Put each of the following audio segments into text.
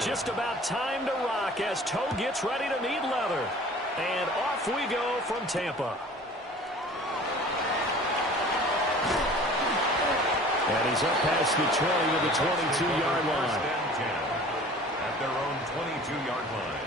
Just about time to rock as Toe gets ready to meet leather. And off we go from Tampa. And he's up past the 20 to the 22-yard line. At their own 22-yard line.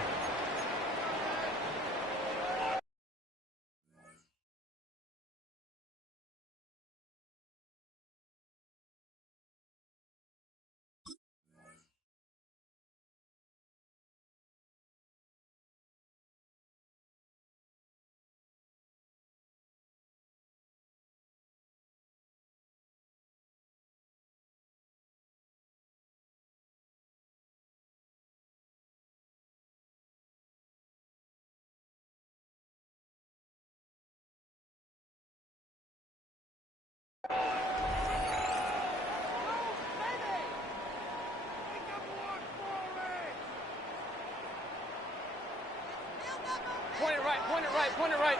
Point it right, point it right, point it right.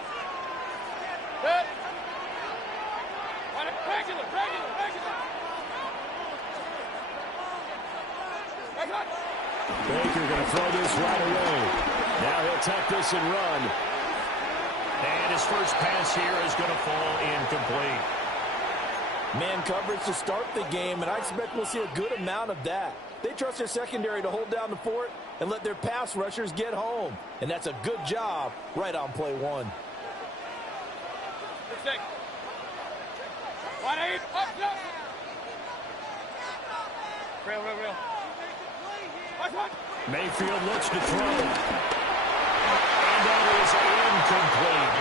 Good. Regular, regular, regular. Baker going to throw this right away. Now he'll tuck this and run. And his first pass here is going to fall incomplete. Man coverage to start the game, and I expect we'll see a good amount of that. They trust their secondary to hold down the fort and let their pass rushers get home. And that's a good job right on play one. Real. Mayfield looks to throw. And that is incomplete.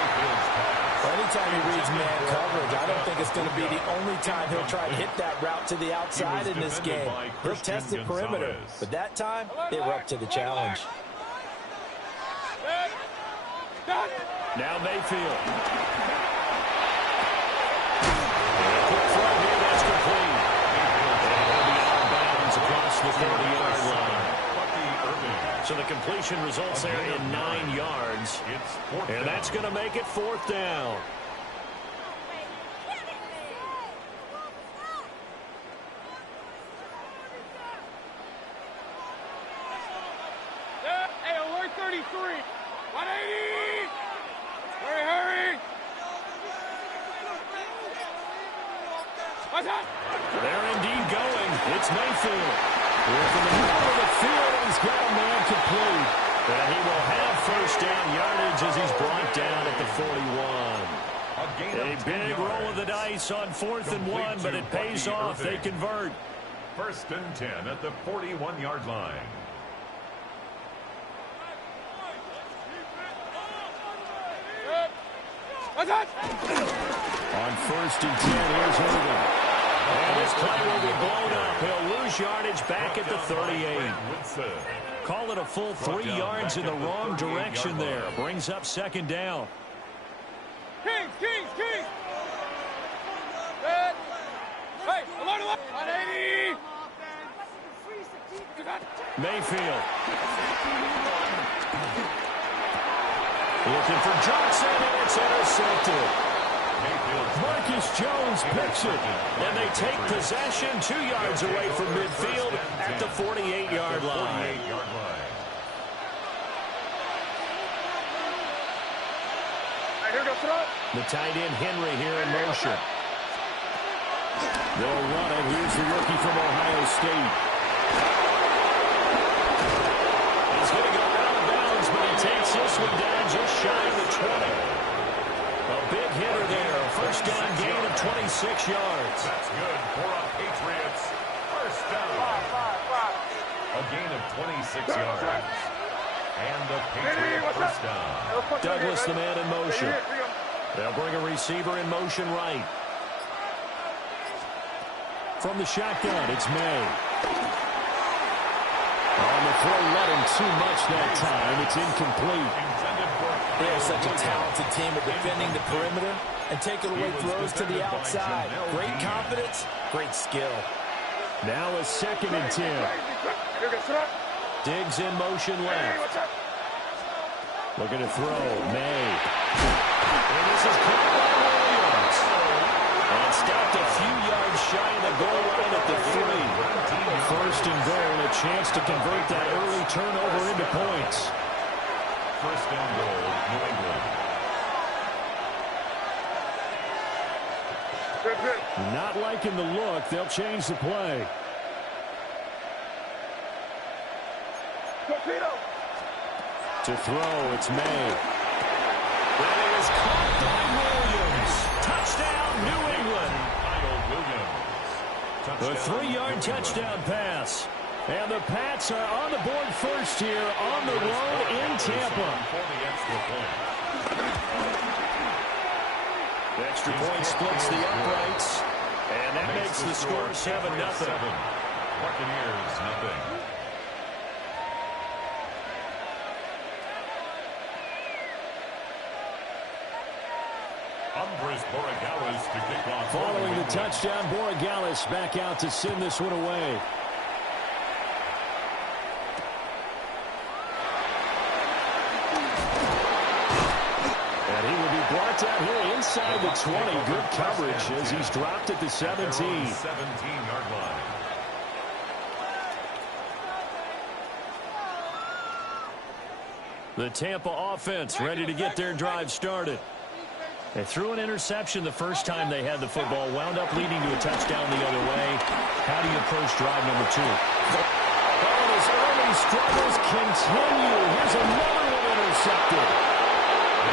Well, anytime he reads man coverage, I don't think it's going to be the only time he'll try to hit that route to the outside in this game. He'll test the perimeter, but that time, they were up to the challenge. Now Mayfield. Quick throw here, that's complete. And he'll be out of bounds across the 40-yard line. So the completion results there in 9 yards. And that's going to make it 4th down. Hey, alert 33. 180. Hurry. They're indeed going. It's Mayfield. From the middle of the field, he's got a man complete. And he will have first down yardage as he's brought down at the 41. A big roll of the dice on 4th and 1, but it pays off. They convert. 1st and 10 at the 41-yard line. On 1st and 10, here's Irvin. And this play will be blown up. He'll lose yardage back at the 38. Call it a full 3 yards in the wrong direction there. Brings up 2nd down. Kings. Good. Hey, alert. 180. Mayfield. Looking for Johnson, and it's intercepted. Marcus Jones picks it, and they take possession 2 yards away from midfield at the 48-yard line. The tight end Henry here in motion. They'll run it. Here's the rookie from Ohio State. He's going to go out of bounds, but he takes this one down just shy of the 20. A big hitter there. A first down gain of 26 yards. That's good for a Patriots first down. A gain of 26 yards. And the Patriots first down. Douglas, the man in motion. They'll bring a receiver in motion right. From the shotgun, it's May. On the throw, let him too much that time. It's incomplete. They are such a talented team at defending the perimeter and taking away throws to the outside. Great confidence, great skill. Now a 2nd and 10. Diggs in motion left. Looking to throw. May. And this is caught by Williams. And stopped a few yards shy of the goal line at the 3. First and goal, a chance to convert that early turnover into points. First and goal, New England. Not liking the look. They'll change the play. To throw, it's May. That is caught by Williams. Touchdown, New England. Kyle Williams. A 3-yard touchdown pass. And the Pats are on the board first here on the road in Tampa. For the extra point. The extra point splits the uprights. And that makes the score 7-0. Buccaneers, nothing. Following the touchdown, Borregales back out to send this one away. And he will be brought down here inside the 20. Good coverage as he's dropped at the 17. 17-yard line. The Tampa offense ready to get their drive started. They threw an interception the first time they had the football, wound up leading to a touchdown the other way. How do you approach drive number 2? Oh, his early struggles continue. Here's another one intercepted.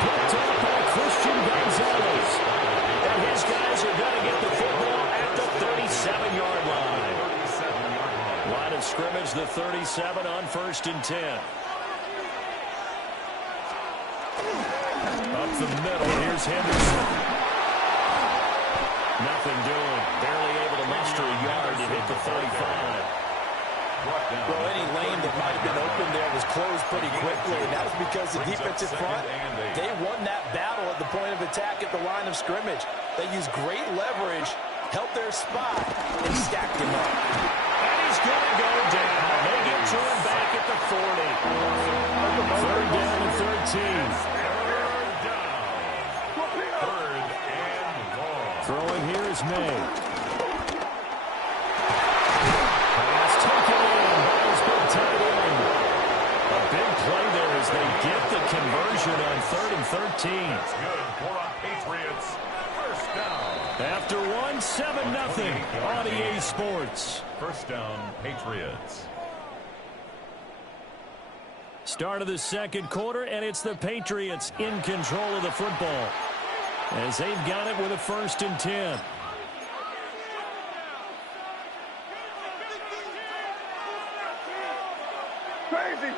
Picked up by Christian Gonzalez. And his guys are going to get the football at the 37-yard line. Line of scrimmage, the 37 on 1st and 10. Up the middle, here's Henderson. Nothing doing. Barely able to muster a yard to hit the 35. Well, any lane that might have been open there was closed pretty quickly, and that was because the defensive front, they won that battle at the point of attack at the line of scrimmage. They used great leverage, held their spot, and stacked him up. And he's going to go down. They get to him back at the 40. 3rd down and 13. Throwing here is May. Pass taken in. Ball's been tied in. A big play there as they get the conversion on 3rd and 13. That's good for our Patriots. First down. After 7-0 on EA Sports. First down, Patriots. Start of the second quarter, and it's the Patriots in control of the football, as they've got it with a 1st and 10. Crazy.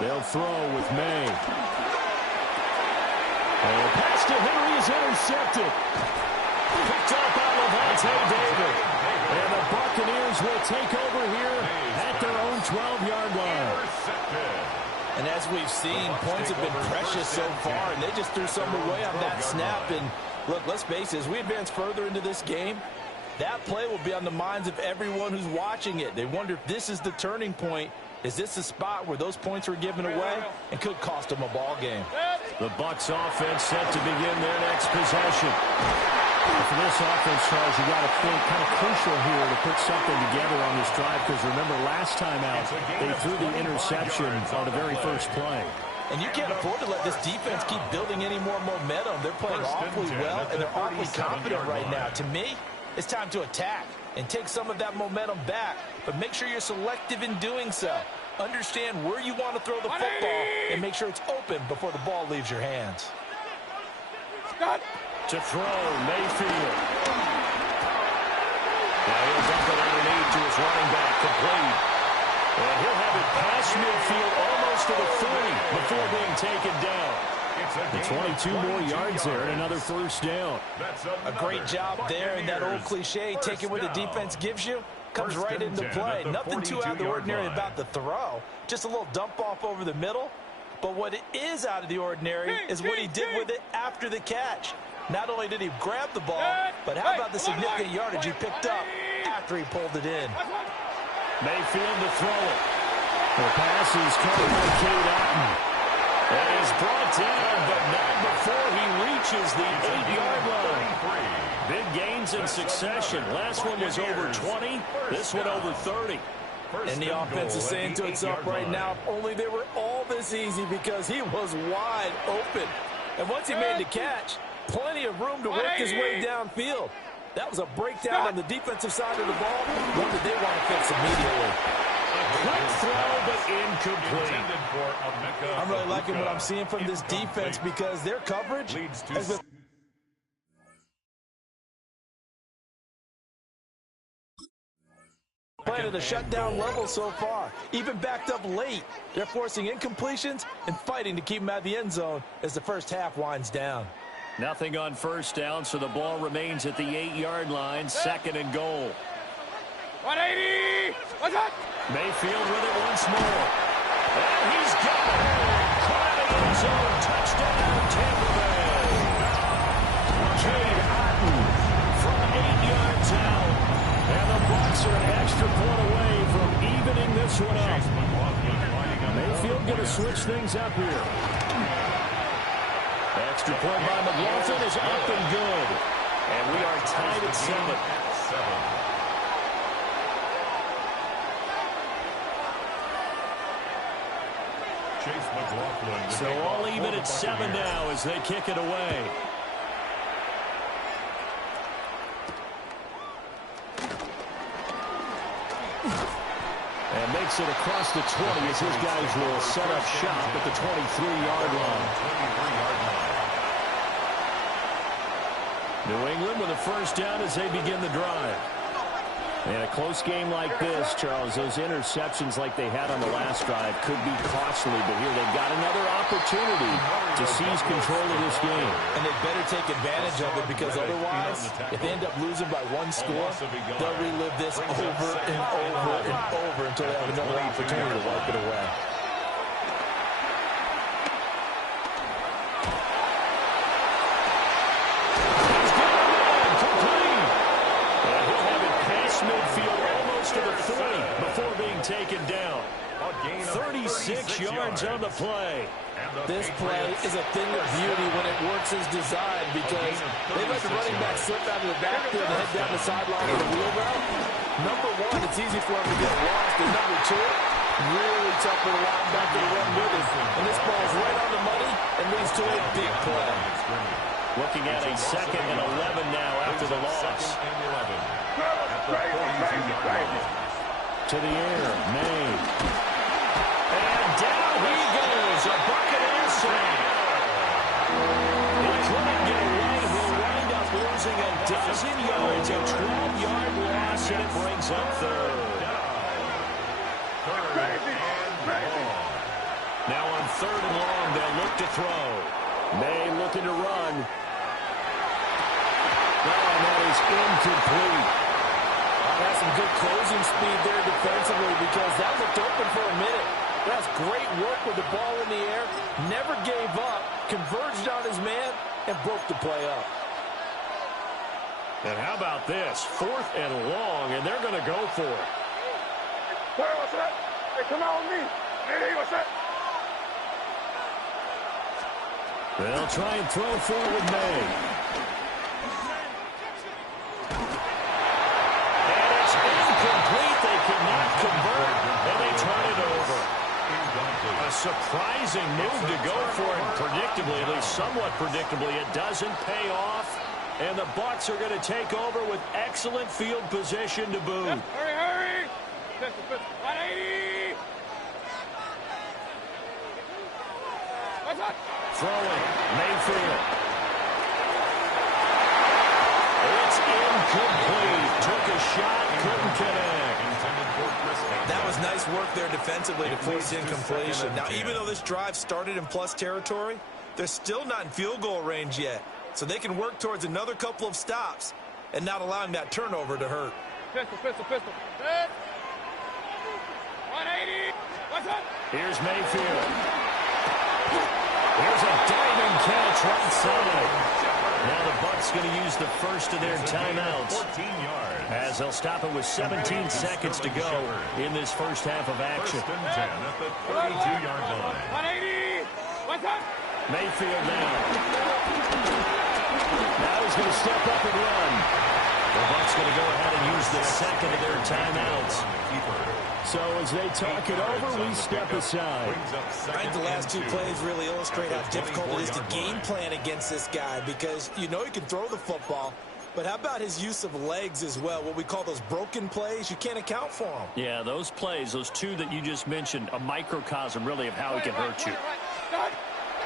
They'll throw with May. And the pass to Henry is intercepted. Picked up by Levante David. And the Buccaneers will take over here at their own 12-yard line. And as we've seen, points have been precious so far, and they just threw some away on that snap. And look, let's face it, as we advance further into this game, that play will be on the minds of everyone who's watching it. They wonder if this is the turning point. Is this the spot where those points were given away and could cost them a ball game? The Bucs offense set to begin their next possession. For this offense, Charles, you got to think kind of crucial here to put something together on this drive, because remember last time out they threw the interception on the very first play. And you can't afford to let this defense keep building any more momentum. They're playing awfully well, and they're awfully confident right now. To me, it's time to attack and take some of that momentum back, but make sure you're selective in doing so. Understand where you want to throw the football and make sure it's open before the ball leaves your hands. To throw, Mayfield. Now he'll dump it underneath to his running back, complete. And he'll have it past midfield almost to the 30 before being taken down. And 22 more yards there and another first down. A great job there, and that old cliche, taking what the defense gives you, comes right into play. Nothing too out of the ordinary about the throw. Just a little dump off over the middle. But what is out of the ordinary is what he did with it after the catch. Not only did he grab the ball, but how about the significant yardage he picked up after he pulled it in? Mayfield to throw it. The pass is covered by Cade Otton. And he's brought down, but not before he reaches the 8-yard line. Big gains in succession. Last one was over 20. This one over 30. And the offense is saying to itself right now, if only they were all this easy, because he was wide open. And once he made the catch, plenty of room to work his way downfield. That was a breakdown on the defensive side of the ball, one that they want to fix immediately. A quick throw, but incomplete. I'm really liking what I'm seeing from this defense, because their coverage has been playing at a shutdown level so far. Even backed up late, they're forcing incompletions and fighting to keep them out of the end zone as the first half winds down. Nothing on first down, so the ball remains at the 8-yard line, 2nd and goal. 180! What's up? Mayfield with it once more. And he's got it. Caught in the end zone. Touchdown, Tampa Bay. Cade Otton from 8 yards out. And the Bucs are an extra point away from evening this one up. Mayfield going to switch things up here. Extra point by McLaughlin is up and good. And we are tied at 7. So all even at 7 now as they kick it away. And makes it across the 20 as his guys will set up shop at the 23-yard line. New England with a first down as they begin the drive. And a close game like this, Charles, those interceptions like they had on the last drive could be costly, but here they've got another opportunity to seize control of this game. And they better take advantage of it, because otherwise, if they end up losing by 1 score, they'll relive this over and over and over until they have another opportunity to wipe it away. Midfield almost to the 30 before being taken down. 36 yards on the play. This play is a thing of beauty when it works as designed, because they let the running back slip out of the backfield and head down the sideline of the wheel route. Number one, it's easy for him to get lost. And number two, really tough for the linebacker to run with him. And this ball is right on the money and leads to a big play. Looking at a 2nd and 11 now after the loss. To the air, May. And down he goes. A Buccaneers sack. He couldn't get away. He'll wind up losing a dozen yards. A 12-yard loss, and it brings up 3rd. Now on 3rd and long, they'll look to throw. May looking to run. And that is incomplete. That's some good closing speed there defensively, because that looked open for a minute. That's great work with the ball in the air. Never gave up, converged on his man, and broke the play up. And how about this? 4th and long, and they're going to go for it. Hey, what's up? Hey, come out with me. Hey, what's up? They'll try and throw forward May. Incomplete. They cannot convert, and they turn it over. A surprising move to go for it, predictably, at least somewhat predictably. It doesn't pay off, and the Bucs are going to take over with excellent field position to boot. Yep. Hurry! 180! What's up? Throwing, Mayfield. It's incomplete. Took a shot, couldn't connect. That was nice work there defensively to force incompletion. Now, even though this drive started in plus territory, they're still not in field goal range yet. So they can work towards another couple of stops and not allowing that turnover to hurt. Pistol. Good. 180. What's up? Here's Mayfield. Here's a diving catch right side. Now the Bucs going to use the first of their timeouts, 14 yards, as they'll stop it with 17 seconds to go in this first half of action. 1st and 10 at the 32-yard line. 180. Mayfield now. Now he's going to step up and run. The Bucs going to go ahead and use the second of their timeouts. So as they talk it over, we step aside. I think the last two plays really illustrate how difficult it is to game plan against this guy, because you know he can throw the football, but how about his use of legs as well? What we call those broken plays, you can't account for them. Yeah, those plays, those two that you just mentioned, a microcosm really of how he can hurt you.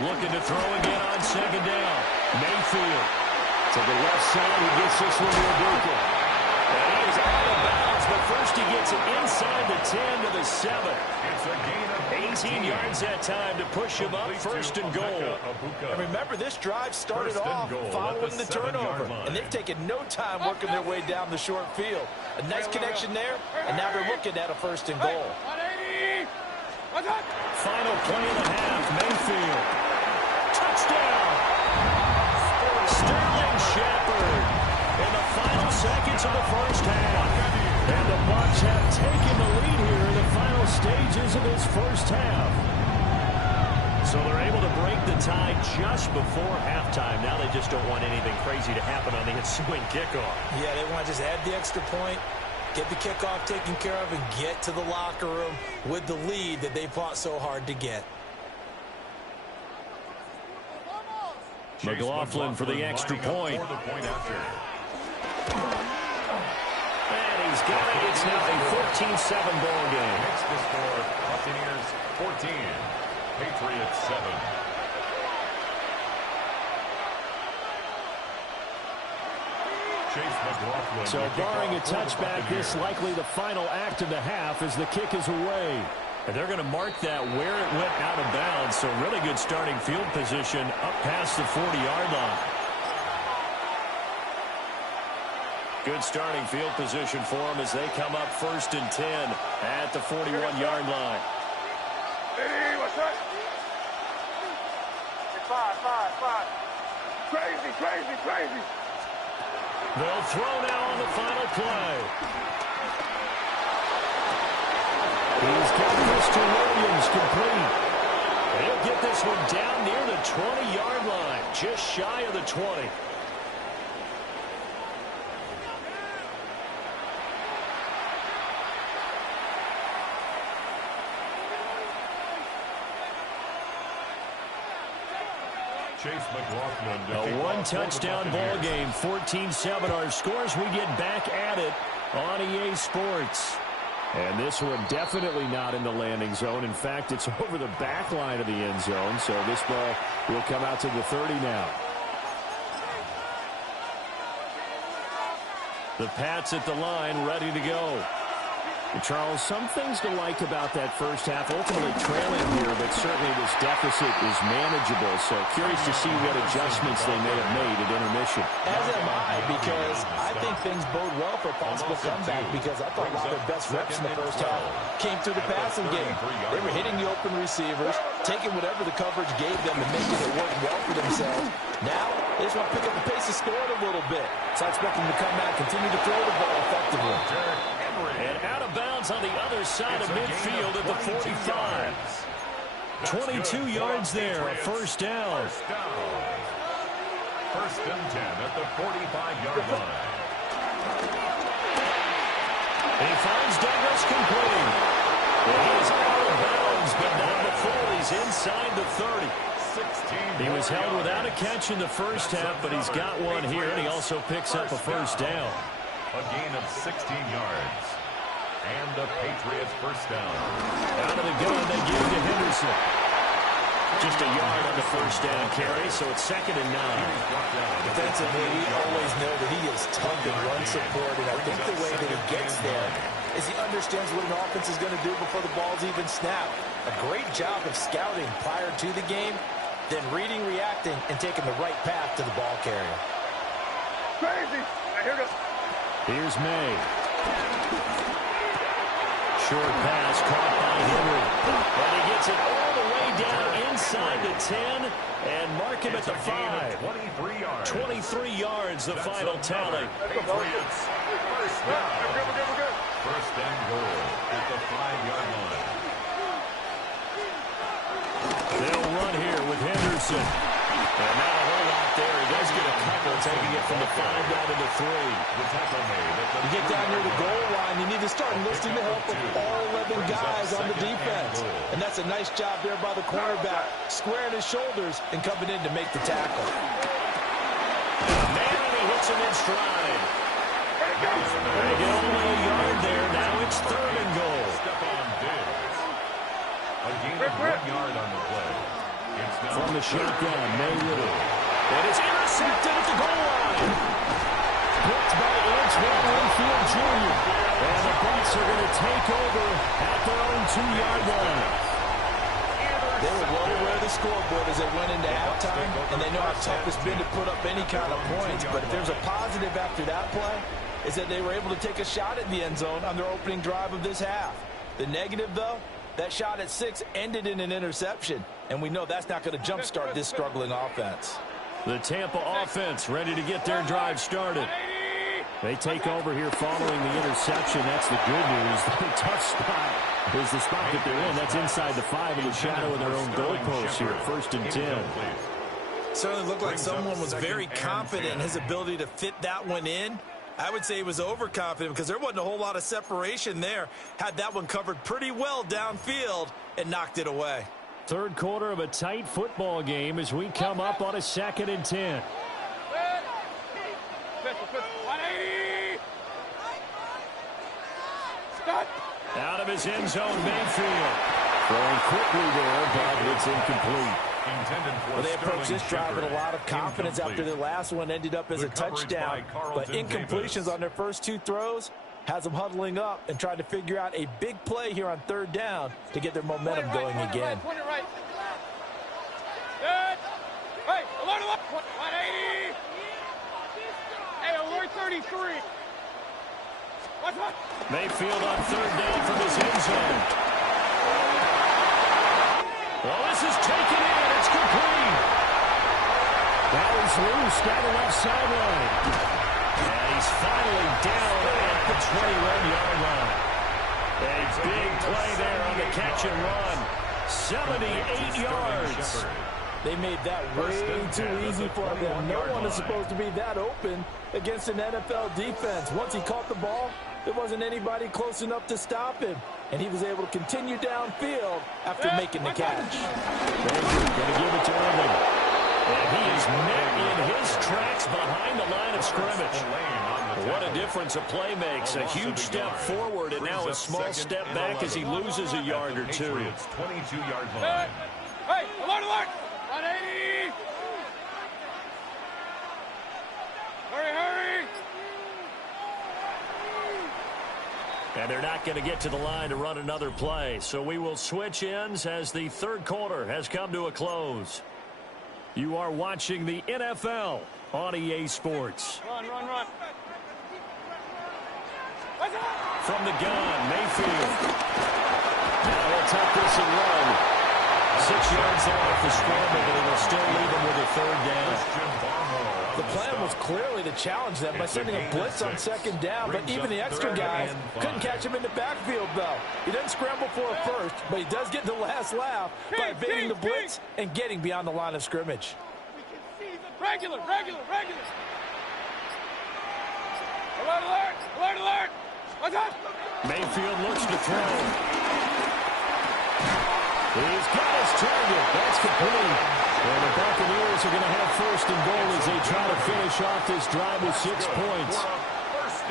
Looking to throw again on second down. Mayfield to the left side. He gets this one to Ibuka. And he is out of bounds, but first he gets it inside the 10 to the 7. It's a gain of 18 yards that time to push him up, first and goal. And remember, this drive started off following the turnover, and they've taken no time working their way down the short field. A nice connection there, and now they're looking at a first and goal. Final play of the half, Mayfield. Touchdown! Sterling Shepard in the final seconds of the first half. And the Bucs have taken the lead here in the final stages of this first half. So they're able to break the tie just before halftime. Now they just don't want anything crazy to happen on the ensuing kickoff. Yeah, they want to just add the extra point, get the kickoff taken care of, and get to the locker room with the lead that they fought so hard to get. McLaughlin for the extra point. And he's got it. It's now a 14-7 ball game. Next to score, Buccaneers 14, Patriots 7. So barring a touchback, this likely the final act of the half as the kick is away. And they're going to mark that where it went out of bounds. So really good starting field position up past the 40-yard line. Good starting field position for them as they come up first and 10 at the 41-yard line. Crazy. They'll throw now on the final play. He's got Mr. Williams complete. He'll get this one down near the 20-yard line, just shy of the 20. Chase McLaughlin. A one-touchdown ball game, 14-7. Our scores, we get back at it on EA Sports. And this one definitely not in the landing zone. In fact, it's over the back line of the end zone. So this ball will come out to the 30 now. The Pats at the line, ready to go. And Charles, some things to like about that first half. Ultimately trailing here, but certainly this deficit is manageable. So curious to see what adjustments they may have made at intermission. As am I, because I think things bode well for a possible comeback, because I thought a lot of their best reps in the first half came through the passing game. They were hitting the open receivers, taking whatever the coverage gave them and making it work well for themselves. Now, they just want to pick up the pace of scoring a little bit. So I expect them to come back, continue to throw the ball effectively. And out of bounds on the other side of midfield at the 45. 22 yards there, a first down. First and 10 at the 45-yard line. He finds Douglas complete. And he is out of bounds, but not before he's inside the 30. He was held without a catch in the first half, but he's got one here, and he also picks up a first down. A gain of 16 yards. And the Patriots first down. Out of the gun, they give to Henderson. Just a yard on the first down carry, so it's 2nd and 9. Defensively, we always know that he is tough in run support, and I think the way that he gets there is he understands what an offense is going to do before the ball's even snapped. A great job of scouting prior to the game, then reading, reacting, and taking the right path to the ball carrier. Crazy. Here goes. Here's May. Short pass caught by Henry. And he gets it all the way down inside the 10 and mark him at the 5. 23 yards. 23 yards, the final tally. Patriots first down. First and goal at the 5-yard line. They'll run here with Henderson. And not a whole lot there. He does get a couple, taking it from the 5 down to the 3. You get down near the goal line, you need to start enlisting the help of all 11 guys on the defense. And that's a nice job there by the cornerback, squaring his shoulders and coming in to make the tackle. Man, and he hits him in stride. They get only a yard there. Now it's 3rd and goal. A gain of 1 yard on the play. From the shotgun, May Little. And it's intercepted at the goal line. Picked by Antoine Winfield Jr. And the Bucs are going to take over at their own 2-yard line. They were well aware of the scoreboard as they went into halftime, and they know how tough it's been to put up any kind of points. But if there's a positive after that play, is that they were able to take a shot at the end zone on their opening drive of this half. The negative, though, that shot at 6 ended in an interception, and we know that's not going to jumpstart this struggling offense. The Tampa offense ready to get their drive started. They take over here following the interception. That's the good news. The tough spot is the spot that they're in. That's inside the 5 in the shadow of their own goalpost here. 1st and 10. Certainly looked like someone was very confident in his ability to fit that one in. I would say he was overconfident because there wasn't a whole lot of separation there. Had that one covered pretty well downfield and knocked it away. 3rd quarter of a tight football game as we come up on a 2nd and 10. Out of his end zone, Mayfield. Throwing quickly there, but it's incomplete. Well, they approached this drive with a lot of confidence after their last one ended up as a touchdown. But incompletions on their first 2 throws has them huddling up and trying to figure out a big play here on 3rd down to get their momentum going again. Hey, alert, alert. 180. Hey, alert 33. Watch. Mayfield on 3rd down from his end zone. Well, this is taken in. It's complete. That is loose down the left sideline. And he's finally down at the 21-yard line. A big play there on the catch and run. 78 yards. They made that way too easy for them. No one is supposed to be that open against an NFL defense. Once he caught the ball, there wasn't anybody close enough to stop him. And he was able to continue downfield after making the catch. Baker going to give it to Irvin. And he is met in his tracks behind the line of scrimmage. What a difference a play makes. A huge step forward and now a small step back as he loses a yard or 2. 22-yard line. Hey, alert, alert. 180. Hurry. And they're not going to get to the line to run another play. So we will switch ends as the 3rd quarter has come to a close. You are watching the NFL on EA Sports. Run. From the gun, Mayfield. Now he'll tuck this and run. 6 yards there off the scramble, but it will still leave him with a 3rd down. The plan was clearly to challenge them by sending a blitz on 2nd down, but even the extra guys couldn't catch him in the backfield, though. He doesn't scramble for a first, but he does get the last laugh by evading the blitz and getting beyond the line of scrimmage. Regular. Alert. What's up? Mayfield looks to throw. He's got his target. That's complete. And the Buccaneers are going to have 1st and goal as they try to finish off this drive with 6 points.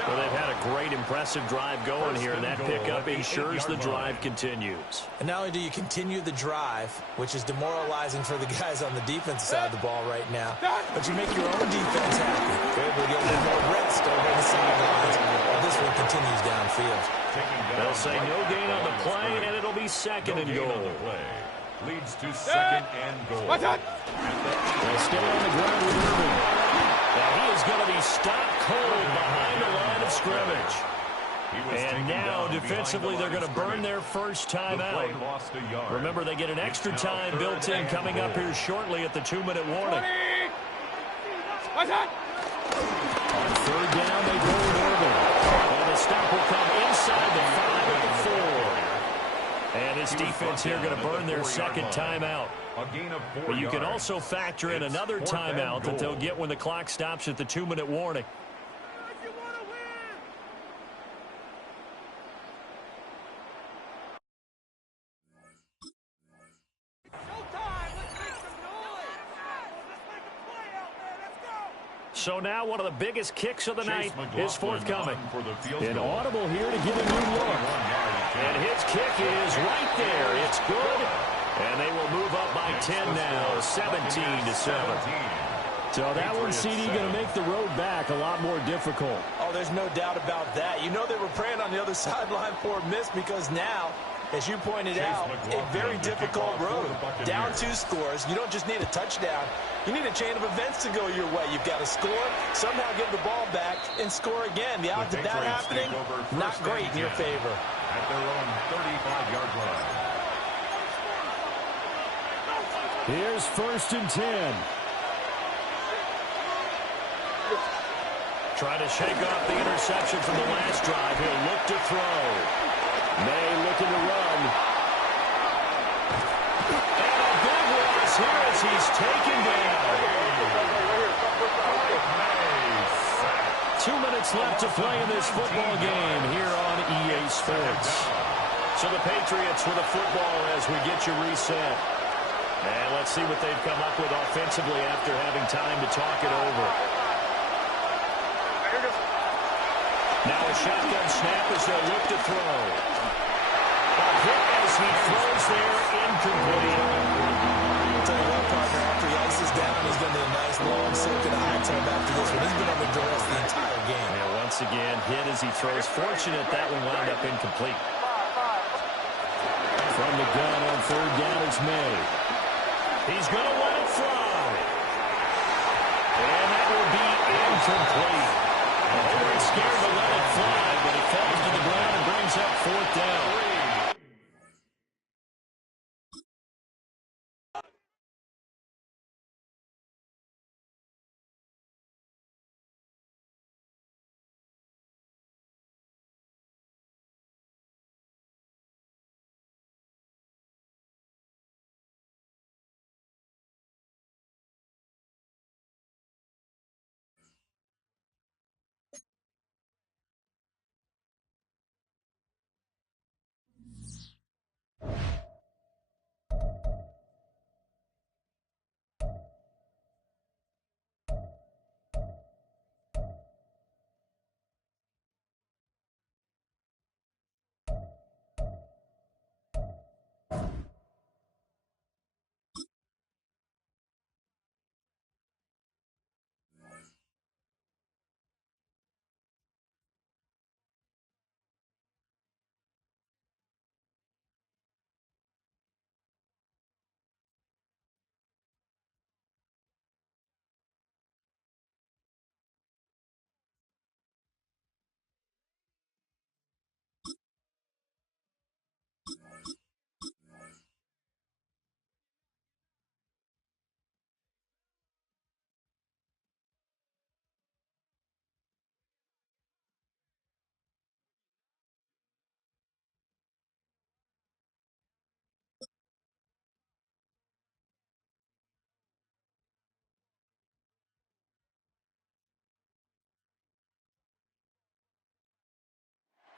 Well, they've had a great, impressive drive going here, and that pickup ensures the drive continues. And not only do you continue the drive, which is demoralizing for the guys on the defensive side of the ball right now, but you make your own defense happy. They're able to get a little more rest over the sidelines while this one continues downfield. They'll say no gain on the play, and it'll be 2nd and goal. Leads to 2nd and goal. What's up? They'll stay on the ground with Irvin. Now he is going to be stopped cold behind the line of scrimmage. And now, defensively, they're going to burn their first time out. Remember, they get an extra time built in coming up here shortly at the 2-minute warning. What's up? On 3rd down, they go with Irvin. And the stop will come inside the 5 at the 4. And this defense here going to burn their second timeout. But you can also factor in another timeout that they'll get when the clock stops at the 2-minute warning. So now one of the biggest kicks of the night is forthcoming. An audible here to give a new look. And his kick is right there. It's good. And they will move up by 10 now, 17-7. So that one, CD, going to make the road back a lot more difficult. Oh, there's no doubt about that. You know they were praying on the other sideline for a miss because now, as you pointed out, a very difficult road. Down 2 scores. You don't just need a touchdown. You need a chain of events to go your way. You've got to score, somehow get the ball back, and score again. The odds of that happening, not great in your favor. At their own 35-yard line. Here's 1st and 10. Trying to shake off the interception from the last drive. He'll look to throw. May looking to run. And a big loss here as he's taken down. 2 minutes left to play in this football game here on EA Sports. So the Patriots with a football as we get you reset. And let's see what they've come up with offensively after having time to talk it over. Now a shotgun snap as they'll look to throw. A hit as he throws there, incomplete. I'll tell you what, partner, after he ices down, he's going to do a nice long silk and a high tub after this one. He's been under duress the entire game. And once again, hit as he throws. Fortunate that one wound up incomplete. From the gun on 3rd down, it's May. He's going to let it fly. And that will be incomplete. They were scared to let it fly, but it falls to the ground and brings up 4th down.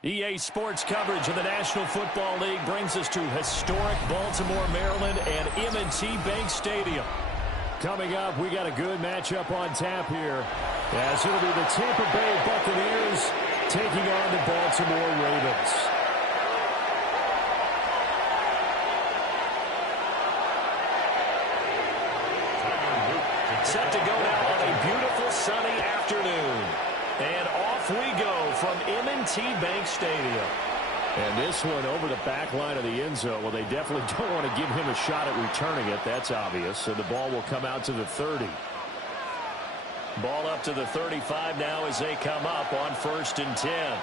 EA Sports coverage of the National Football League brings us to historic Baltimore, Maryland, and M&T Bank Stadium. Coming up, we got a good matchup on tap here, as it'll be the Tampa Bay Buccaneers taking on the Baltimore Ravens. Set to go now on a beautiful sunny afternoon. And off we go from M&T Bank Stadium. And this one over the back line of the end zone. Well, they definitely don't want to give him a shot at returning it. That's obvious. So the ball will come out to the 30. Ball up to the 35 now as they come up on 1st and 10.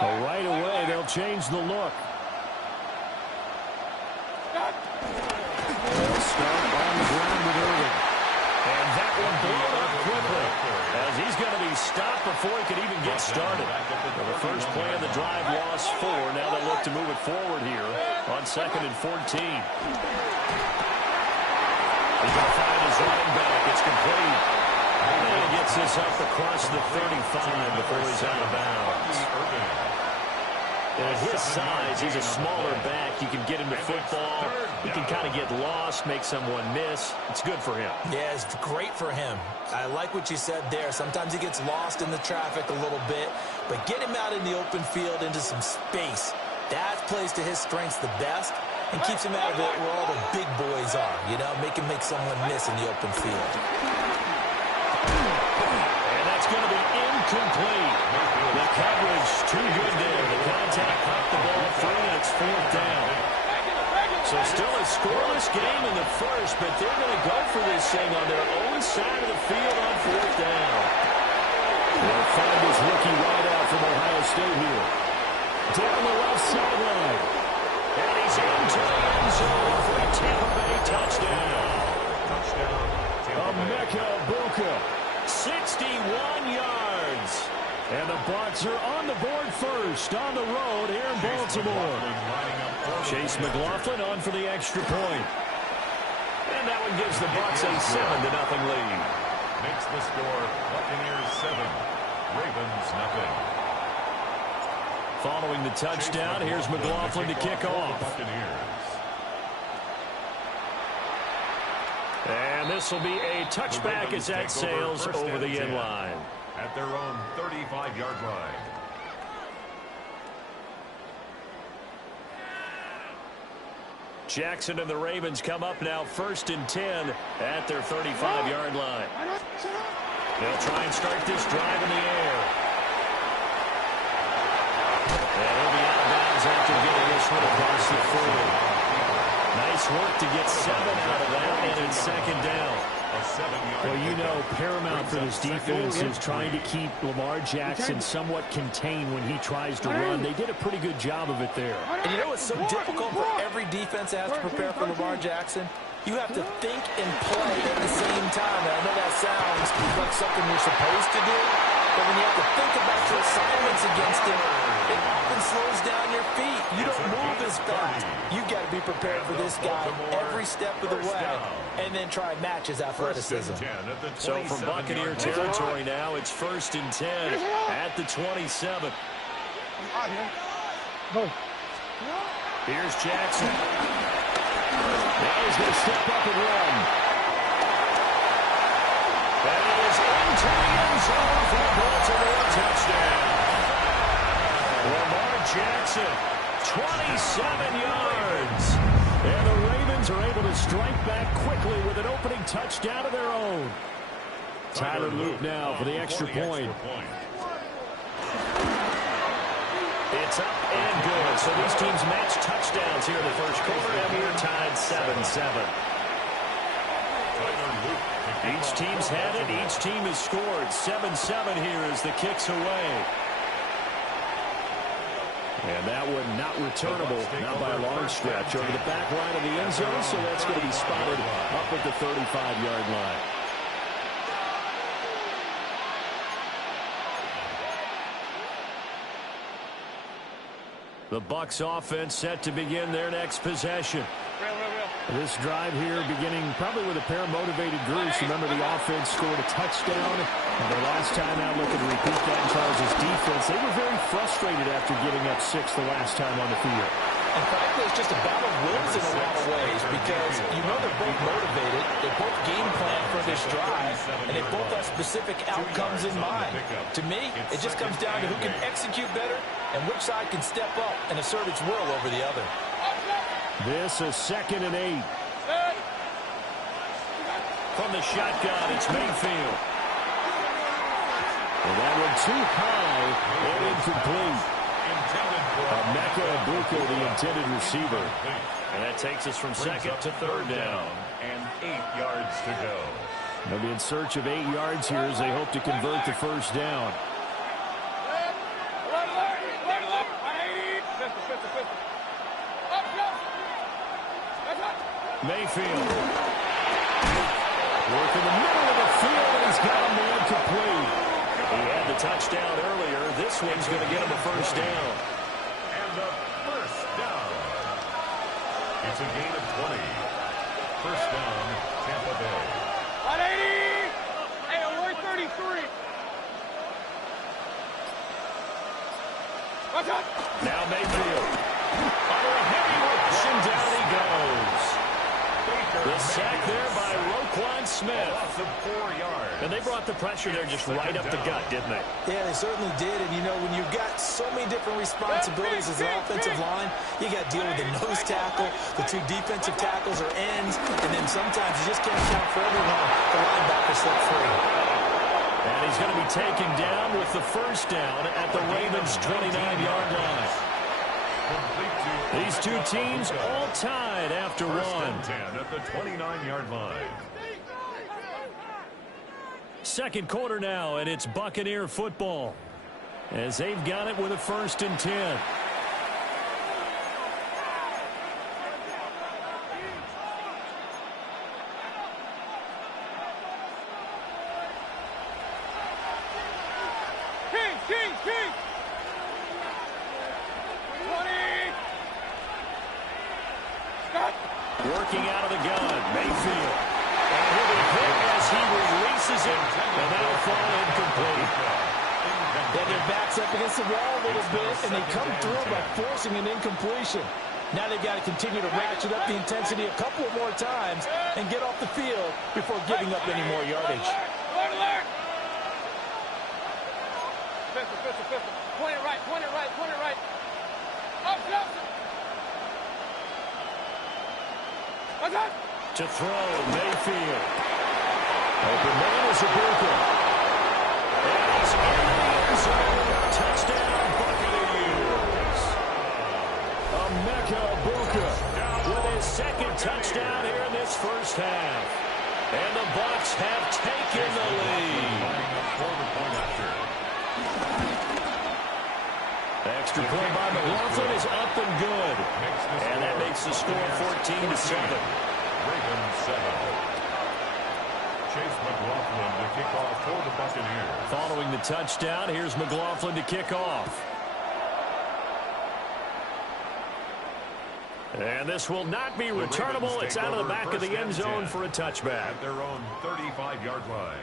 Right away, they'll change the look. They'll start on the ground with Irving. And that one blown up quickly as he's stopped before he could even get started. Well, the first play of the drive lost 4. Now they look to move it forward here on 2nd and 14. He's going to find his running back. It's complete. And he gets this up across the 35 before he's out of bounds. And at his size, he's a smaller back. You can get him to football. He can kind of get lost, make someone miss. It's good for him. Yeah, it's great for him. I like what you said there. Sometimes he gets lost in the traffic a little bit, but get him out in the open field into some space. That plays to his strengths the best and keeps him out of it where all the big boys are, you know, make him make someone miss in the open field. And that's going to be incomplete. The coverage too good there. The contact popped the ball free, and it's 4th down. So still a scoreless game in the first, but they're going to go for this thing on their own side of the field on 4th down. They'll find his rookie wideout from Ohio State here. Down the left sideline. And he's into the end zone for a Tampa Bay touchdown. Emeka Buka, 61 yards. And the Bucs are on the board first on the road here in Baltimore. Chase McLaughlin on for the extra point. And that one gives the Bucs a 7-0 lead. Makes the score Buccaneers 7, Ravens nothing. Following the touchdown, here's McLaughlin to kick off. And this will be a touchback as that sails over the end line. At their own 35-yard line. Jackson and the Ravens come up now 1st and 10 at their 35-yard line. They'll try and start this drive in the air. And he'll be out of bounds after getting this one across the 40. Nice work to get 7 out of that, and it's 2nd down. Well, you know, paramount for this defense is trying to keep Lamar Jackson somewhat contained when he tries to run. They did a pretty good job of it there. And you know what's so difficult for every defense that has to prepare for Lamar Jackson? You have to think and play at the same time. And I know that sounds like something you're supposed to do, but when you have to think about your assignments against him, it often slows down your feet. You don't move as fast. You've got to be prepared for this guy every step of the way and then try and match his athleticism. So from Buccaneer territory now, it's 1st and 10 at the 27. Here's Jackson. Now he's going to step up and run. That is into the end zone for a Baltimore touchdown. Lamar Jackson, 27 yards. And the Ravens are able to strike back quickly with an opening touchdown of their own. Tyler Luke now for the extra point. It's up and good. So these teams match touchdowns here in the first quarter, and we're tied 7-7. Each team's had it. Each team has scored. 7-7 here as the kick's away. And that one not returnable, not by a long stretch. Over the back line of the end zone, so that's going to be spotted up at the 35-yard line. The Bucs offense set to begin their next possession. This drive here beginning probably with a pair of motivated groups. Remember, the offense scored a touchdown. And their last time out looking to repeat that in Charles' defense. They were very frustrated after giving up 6 the last time on the field. And frankly, it's just a battle of wills in a lot of ways because you know they're both motivated. They both game plan for this drive, and they both have specific outcomes in mind. To me, it just comes down to who can execute better and which side can step up and assert its will over the other. This is 2nd and 8. From the shotgun, it's Mayfield. And that one too high and incomplete. Emeka Buka, the intended receiver. And that takes us from 2nd to 3rd down. And 8 yards to go. They'll be in search of 8 yards here as they hope to convert the first down. Mayfield. Work in the middle of the field, and he's got a man complete. He had the touchdown earlier. This one's going to get him a first down. And a first down. It's a gain of 20. First down, Tampa Bay. 180! Hey, alert 33. Watch out! Now Mayfield. Under a heavy rush, and down he goes. The sack there by Roquan Smith. Loss of 4 yards. And they brought the pressure there just right up the gut, didn't they? Yeah, they certainly did. And, you know, when you've got so many different responsibilities as an offensive line, you got to deal with the nose tackle, the 2 defensive tackles or ends, and then sometimes you just can't account for everyone. The linebacker slipped free. And he's going to be taken down with the first down at the Ravens' 29-yard line. These two teams all tied after First one. and 10 at the 29-yard line. Second quarter now, and it's Buccaneer football as they've got it with a first and 10. King! 20! Stop! Working out of the gun, Mayfield. And he'll be hit as he releases it, and that'll fall incomplete. Yeah, their back's up against the wall a little bit, and they come through by forcing an incompletion. Now they've got to continue to ratchet up the intensity a couple more times and get off the field before giving up any more yardage. Alert! Pistol. Point it right. Up, Nelson! Watch out! To throw, Mayfield. Open man is Ibuka. And he's in the end zone. Touchdown, Buccaneers. Emeka Ibuka with his second touchdown here in this first half. And the Bucs have taken the lead. Extra point by McLaughlin is up and good. And that makes the score 14-7. Ravens 7. Chase McLaughlin to kick off for the Buccaneers. Following the touchdown, here's McLaughlin to kick off. And this will not be returnable. It's out of the back of the end zone for a touchback. At their own 35-yard line.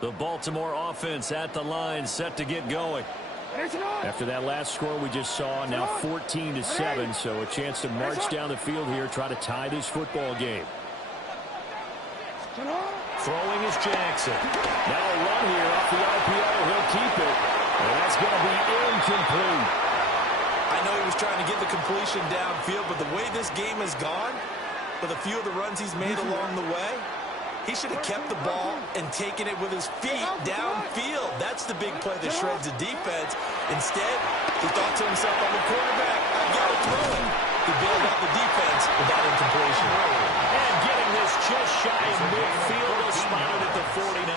The Baltimore offense at the line, set to get going. After that last score we just saw, now 14-7, so a chance to march down the field here, try to tie this football game. Throwing is Jackson. Now a run here off the RPO. He'll keep it. And that's going to be incomplete. I know he was trying to get the completion downfield, but the way this game has gone, with a few of the runs he's made along the way, he should have kept the ball and taken it with his feet downfield. That's the big play that shreds the defense. Instead, he thought to himself, I'm a quarterback, I've got to throw it. He bailed out the defense with that incompletion. And getting this just shy of midfield, spotted at the 49.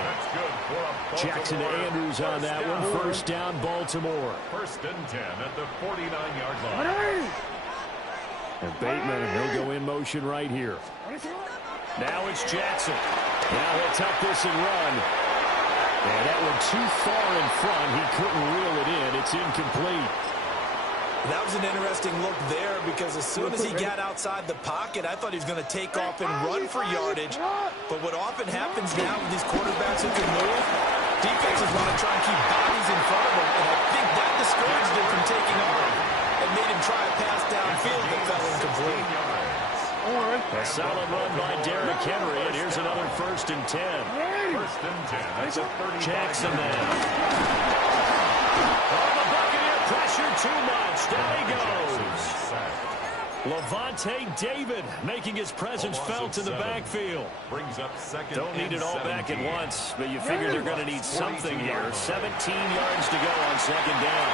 That's good for a Jackson to Andrews on that one. First down, Baltimore. First and 10 at the 49-yard line. And Bateman, he'll go in motion right here. Now it's Jackson. Now he'll tuck this and run. And that one too far in front. He couldn't reel it in. It's incomplete. That was an interesting look there because as soon as he got outside the pocket, I thought he was going to take off and run for yardage. But what often happens now with these quarterbacks who can move, defenses want to try and keep bodies in front of them. And I think that discouraged him from taking off and made him try a pass downfield that fell incomplete. A solid run by Derrick Henry, and here's another first and 10. First and 10. That's a 35. Jackson now. Oh, the Buccaneer pressure too much. Down he goes. Levante David making his presence felt in the backfield. Brings up second. Don't need it all back at once, but you figure they're going to need something here. 17 yards to go on second down.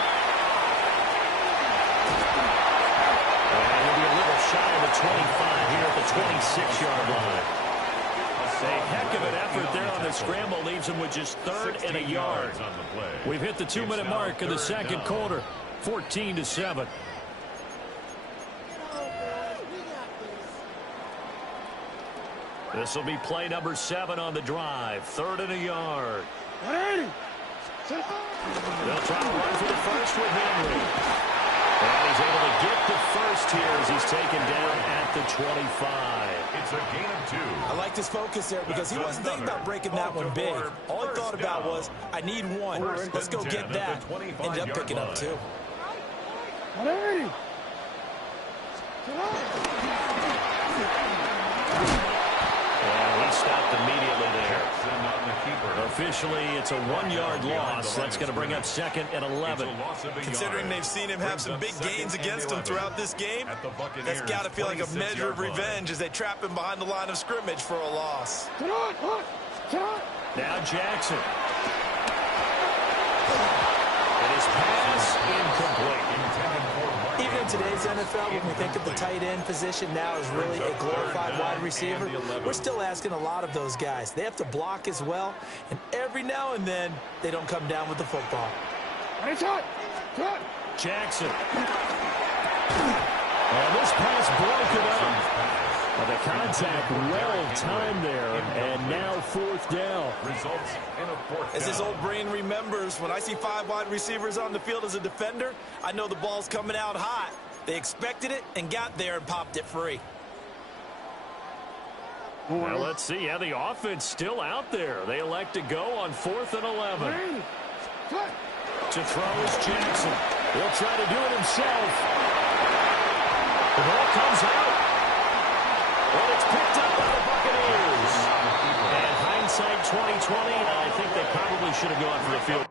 And he'll be a little shy of the 25 here at the 26-yard line. A heck of an effort there on the scramble leaves him with just third and a yard. We've hit the 2-minute mark of the second quarter. 14-7. This will be play number 7 on the drive. 3rd and a yard. They'll try to run for the first with Henry. And he's able to get the first here as he's taken down at the 25. It's a gain of 2. I liked his focus there because he wasn't thinking about breaking that one big. All he thought about was, I need one. Let's go get that. Ended up picking up 2. And he stopped immediately there. Officially, it's a 1-yard loss. That's going to bring up 2nd and 11. Considering they've seen him have some big gains against him throughout this game, that's got to feel like a measure of revenge as they trap him behind the line of scrimmage for a loss. Now Jackson. And his pass incomplete. Even in today's NFL, when we think of the tight end position now as really a glorified wide receiver, we're still asking a lot of those guys. They have to block as well, and every now and then, they don't come down with the football. Jackson. And this pass broken up. Well, the contact well timed there, and now 4th down. Results in a 4th down. As his old brain remembers, when I see 5 wide receivers on the field as a defender, I know the ball's coming out hot. They expected it and got there and popped it free. Well, let's see. Yeah, the offense still out there. They elect to go on 4th and 11. To throw is Jackson. He'll try to do it himself. The ball comes out. Well, it's picked up by the Buccaneers. And hindsight 2020, I think they probably should have gone for the field.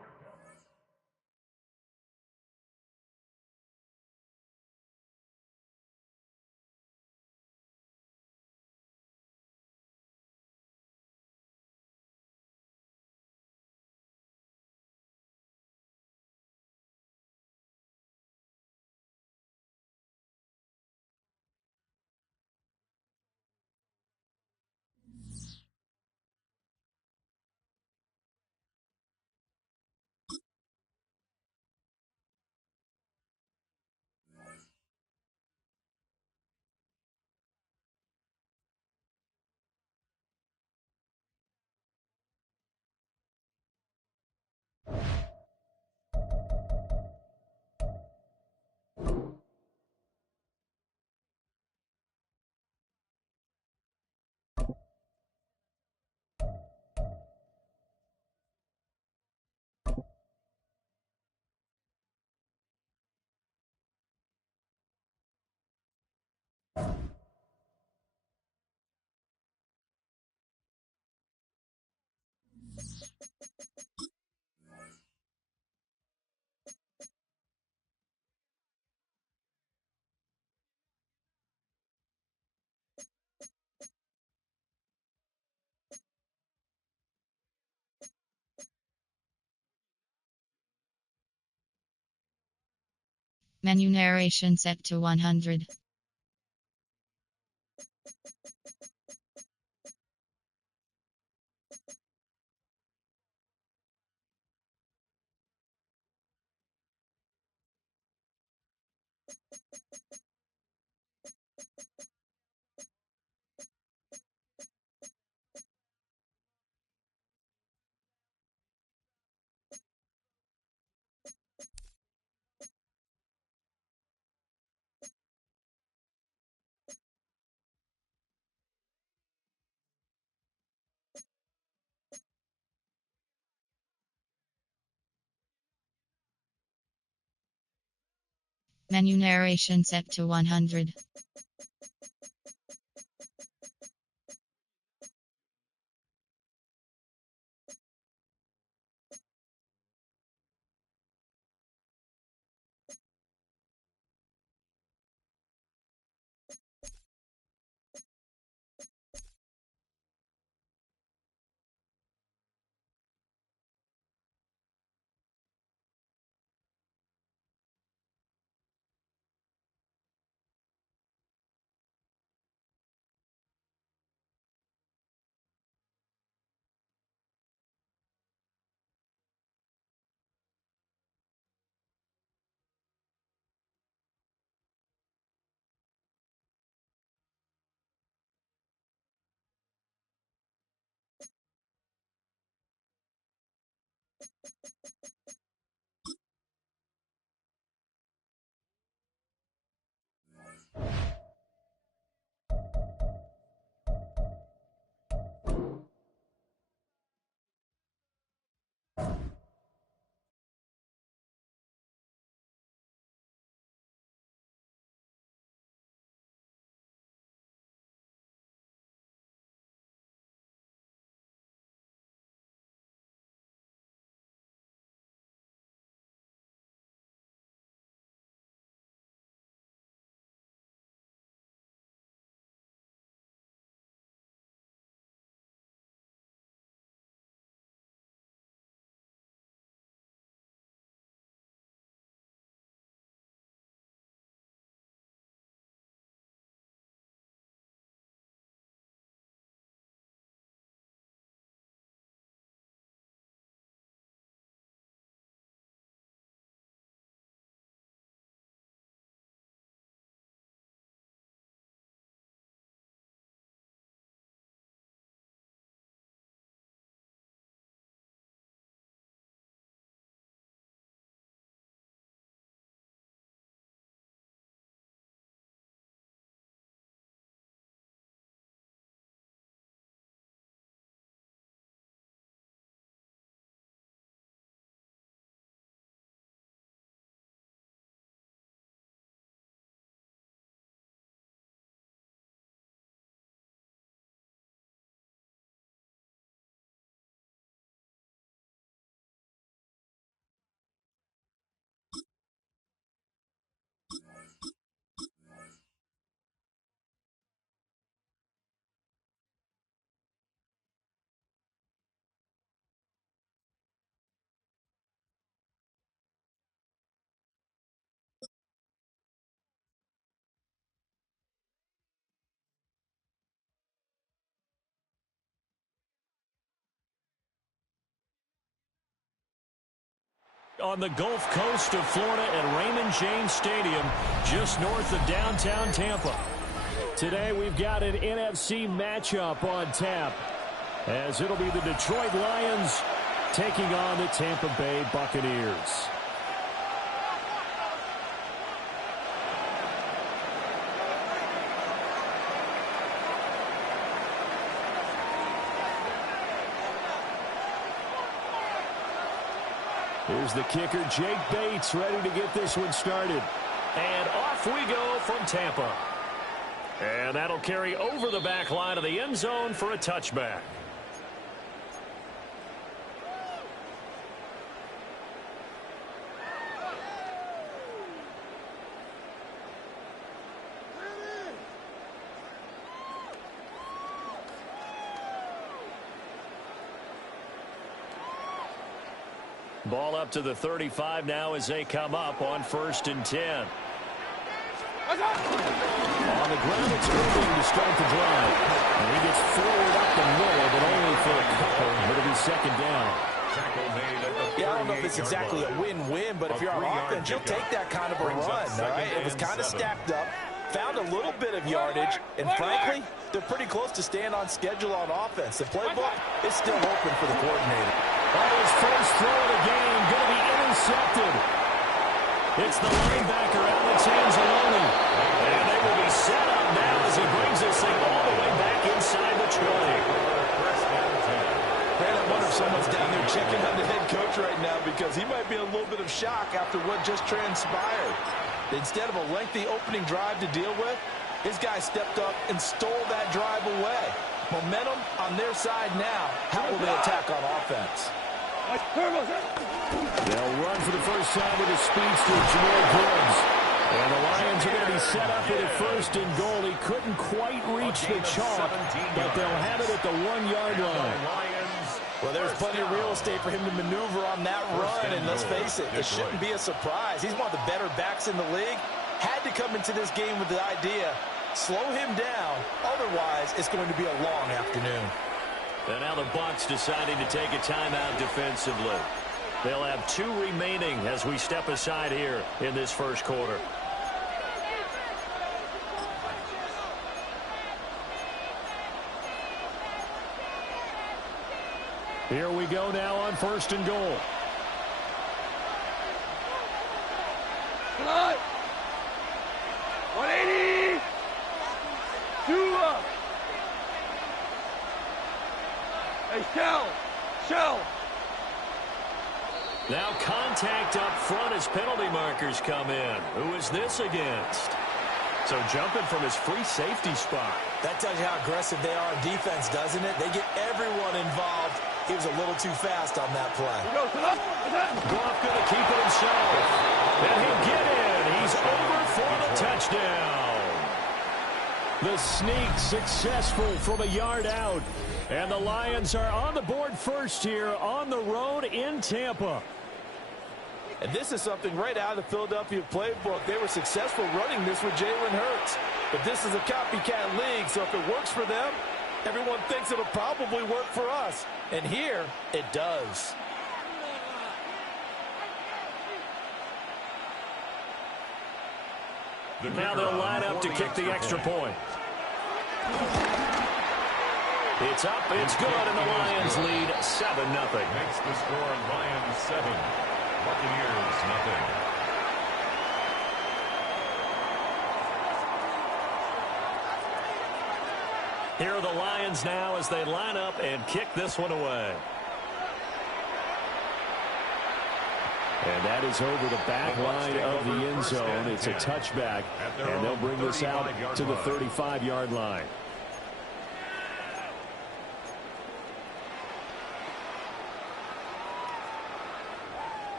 Menu narration set to 100. Menu narration set to 100. On the Gulf Coast of Florida at Raymond James Stadium, just north of downtown Tampa. Today we've got an NFC matchup on tap, as it'll be the Detroit Lions taking on the Tampa Bay Buccaneers. Here's the kicker, Jake Bates, ready to get this one started. And off we go from Tampa. And that'll carry over the back line of the end zone for a touchback. Ball up to the 35 now as they come up on 1st and 10. On the ground, it's Irving to start the drive. And he gets forward up the middle, but only for a couple. It'll be 2nd down. Yeah, I don't know if it's exactly a win-win, but if you're on offense, you'll take that kind of a run, all right? It was kind of stacked up, found a little bit of yardage, and frankly, they're pretty close to staying on schedule on offense. The playbook is still open for the coordinator. On his first throw of the game, going to be intercepted. It's the linebacker, Alex Anzalone. And they will be set up now as he brings this thing all the way back inside the 20. Man, I wonder if someone's down there checking on the head coach right now, because he might be in a little bit of shock after what just transpired. Instead of a lengthy opening drive to deal with, his guy stepped up and stole that drive away. Momentum on their side now. How will they attack on offense? They'll run for the first time with a speedster, Jameer Gibbs. And the Lions are going to be set up with a 1st and goal. He couldn't quite reach the chalk, but they'll have it at the 1-yard line. Well, there's plenty of real estate for him to maneuver on that run, and let's face it, it shouldn't be a surprise. He's one of the better backs in the league. Had to come into this game with the idea, slow him down, otherwise it's going to be a long afternoon. And now the Bucs deciding to take a timeout defensively. They'll have 2 remaining as we step aside here in this first quarter. Here we go now on 1st and goal. Come on. 180. 2 up. Hey, Shell. Now contact up front as penalty markers come in. Who is this against? So jumping from his free safety spot. That tells you how aggressive they are on defense, doesn't it? They get everyone involved. He was a little too fast on that play. Goff going to keep it himself. And he'll get in. He's over for the touchdown. The sneak successful from a yard out. And the Lions are on the board first here on the road in Tampa. And this is something right out of the Philadelphia playbook. They were successful running this with Jalen Hurts. But this is a copycat league, so if it works for them, everyone thinks it'll probably work for us. And here, it does. Now they'll line up to kick the extra point. It's up, it's good, and the Lions lead 7-0. Makes the score Lions 7, Buccaneers 0. Here are the Lions now as they line up and kick this one away. And that is over the back line of the end zone. It's a touchback, and they'll bring this out to the 35-yard line.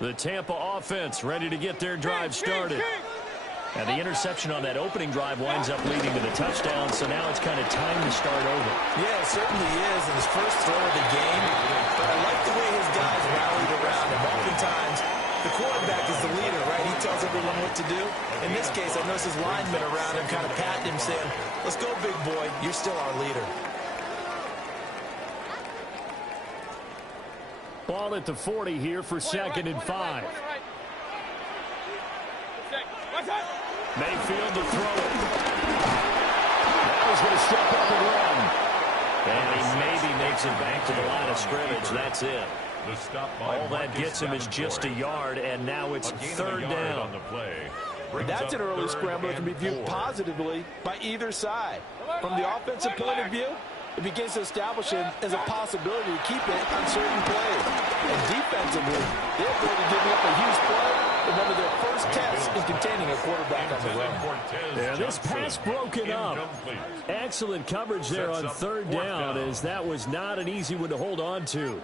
The Tampa offense ready to get their drive started. And the interception on that opening drive winds up leading to the touchdown, so now it's kind of time to start over. Yeah, it certainly is in his first throw of the game. But I like the way his guys rallied around him. Oftentimes, the quarterback is the leader, right? He tells everyone what to do. In this case, I noticed his linemen around him kind of patting him, saying, "Let's go, big boy. You're still our leader." Ball at the 40 here for second and 5. Mayfield to throw it. Now he's going to step up and run. And he maybe makes it back to the line of scrimmage. That's it. The stop by All that gets him is just a yard, and now it's third down. On the play. That's an early scramble that can be viewed positively by either side. From the offensive point of view, it begins to establish it as a possibility to keep it on certain plays. And defensively, they're going to give up a huge play in one of their first tests in containing a quarterback on the run. Yeah, this pass broken up. Excellent coverage there on third down, as that was not an easy one to hold on to.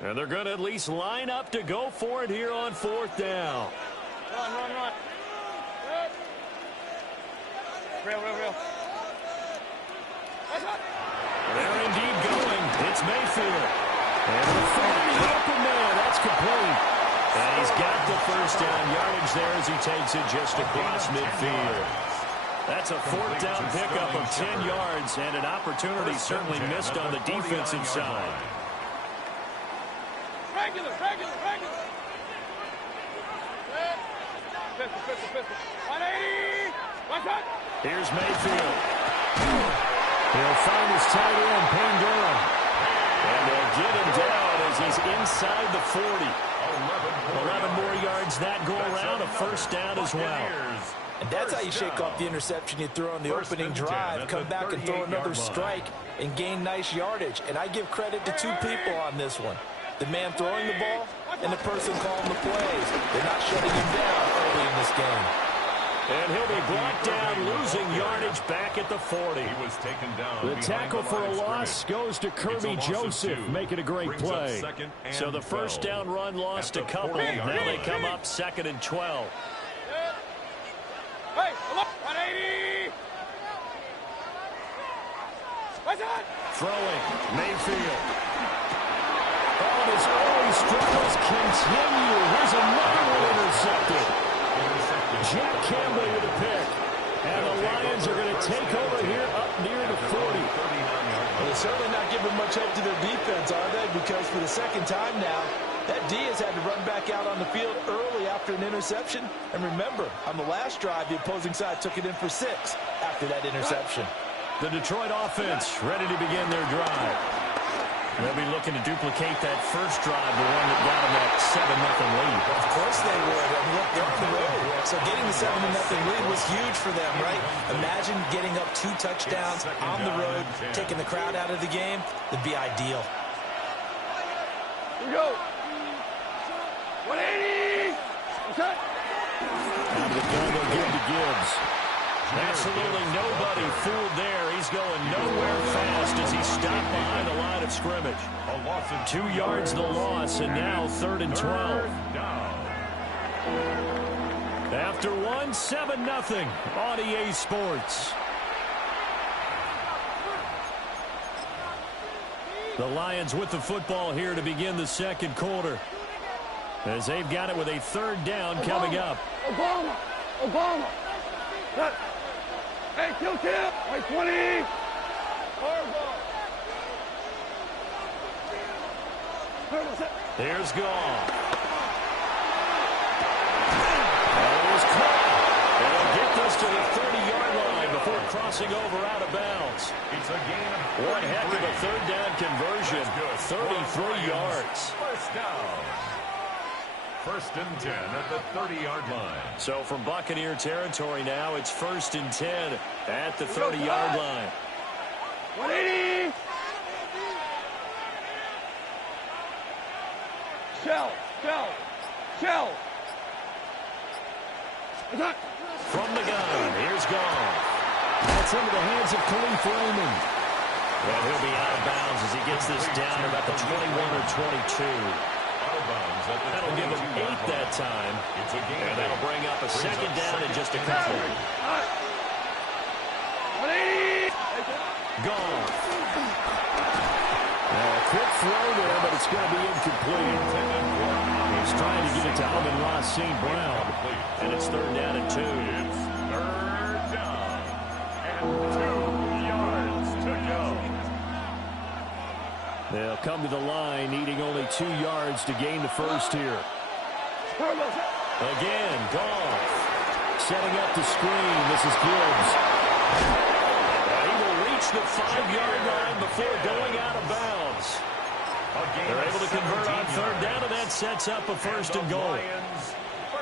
And they're going to at least line up to go for it here on fourth down. Run. Real. They're indeed going. It's Mayfield. And the 40 open man. That's complete. And he's got the first down yardage there as he takes it just across midfield. That's a fourth down pickup of 10 yards and an opportunity certainly missed on the defensive side. Regular. Pistol. 180. Watch out. Here's Mayfield. He'll find his tight end, Payne Durham. And they'll get him down as he's inside the 40. 11 more yards that go around, a first down as well. And that's how you shake off the interception you throw on the opening drive, come back and throw another strike and gain nice yardage. And I give credit to two people on this one. The man throwing the ball and the person calling the plays. They're not shutting him down early in this game. And he'll be brought down, losing yardage back at the 40. He was taken down. The tackle for a loss goes to Kirby Joseph, making a great play. So the first down run lost a couple. Now they come up second and 12. Hey, look, 180. Watch out. Throwing, Mayfield. Oh, his early struggles continue. Here's another one intercepted. Jack Campbell with a pick. And the Lions are going to take over here up near the 40. Well, they're certainly not giving much hope to their defense, are they? Because for the second time now, that D has had to run back out on the field early after an interception. And remember, on the last drive, the opposing side took it in for 6 after that interception. The Detroit offense ready to begin their drive. They'll be looking to duplicate that first drive, the one that got them that 7-0 lead. Of course they would. I mean, look, they're on the road. So getting the 7-0 lead was huge for them, right? Imagine getting up 2 touchdowns on the road, taking the crowd out of the game. That'd be ideal. Here we go. 180. Okay. Out of the gun, they'll give to Gibbs. Absolutely nobody fooled there. He's going nowhere fast as he stopped behind the line of scrimmage. 2 yards the loss, and now 3rd and 12. After 1, 7-0 on EA Sports. The Lions with the football here to begin the second quarter, as they've got it with a 3rd down coming up. Obama. Hey, kill. Wait, 20. Here's Goff. That was caught. They'll get this to the 30-yard line before crossing over out of bounds. It's a gain of 33. One heck of a 3rd down conversion. 33 yards. First down. 1st and 10 at the 30-yard line. So from Buccaneer territory now, it's 1st and 10 at the 30-yard line. 180. Shell. From the gun, here's Goff. That's into the hands of Khalif Raymond. And he'll be out of bounds as he gets this down about the 21 or 22. That'll give him 8 that time. And that'll bring up a 2nd down in just a couple. 180. Goff. Quick throw there, but it's going to be incomplete. He's trying to get it to Amon-Ra St. Brown. And it's 3rd down and 2. It's 3rd down and 2 yards to go. They'll come to the line, needing only 2 yards to gain the first here. Again, Goff. Setting up the screen. This is Gibbs. He will reach the 5-yard line before going out of bounds. They're able to convert on 3rd down, and that sets up a 1st and goal.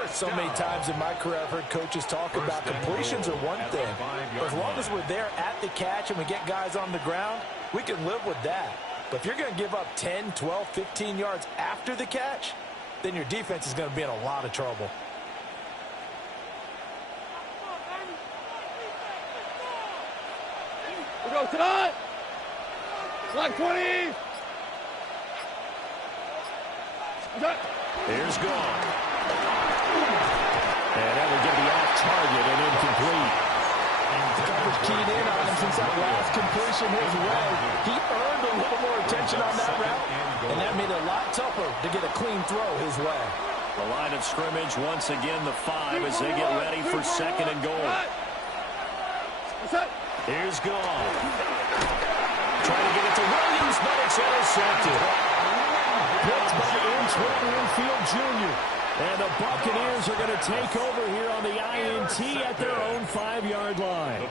So many times in my career I've heard coaches talk about completions are one thing. As long as we're there at the catch and we get guys on the ground, we can live with that. But if you're going to give up 10, 12, 15 yards after the catch, then your defense is going to be in a lot of trouble. We go tonight. Black 20. Here's Goff. And that will get the off target and incomplete. Coverage keyed in on him since that last completion his way. He earned a little more attention on that route, and that made it a lot tougher to get a clean throw his way. The line of scrimmage once again the 5 as they get ready for 2nd and goal. Here's Goff. Trying to get it to Williams, but it's intercepted. Picked by Antoine Winfield Jr. And the Buccaneers are going to take over here on the INT at their own 5-yard line.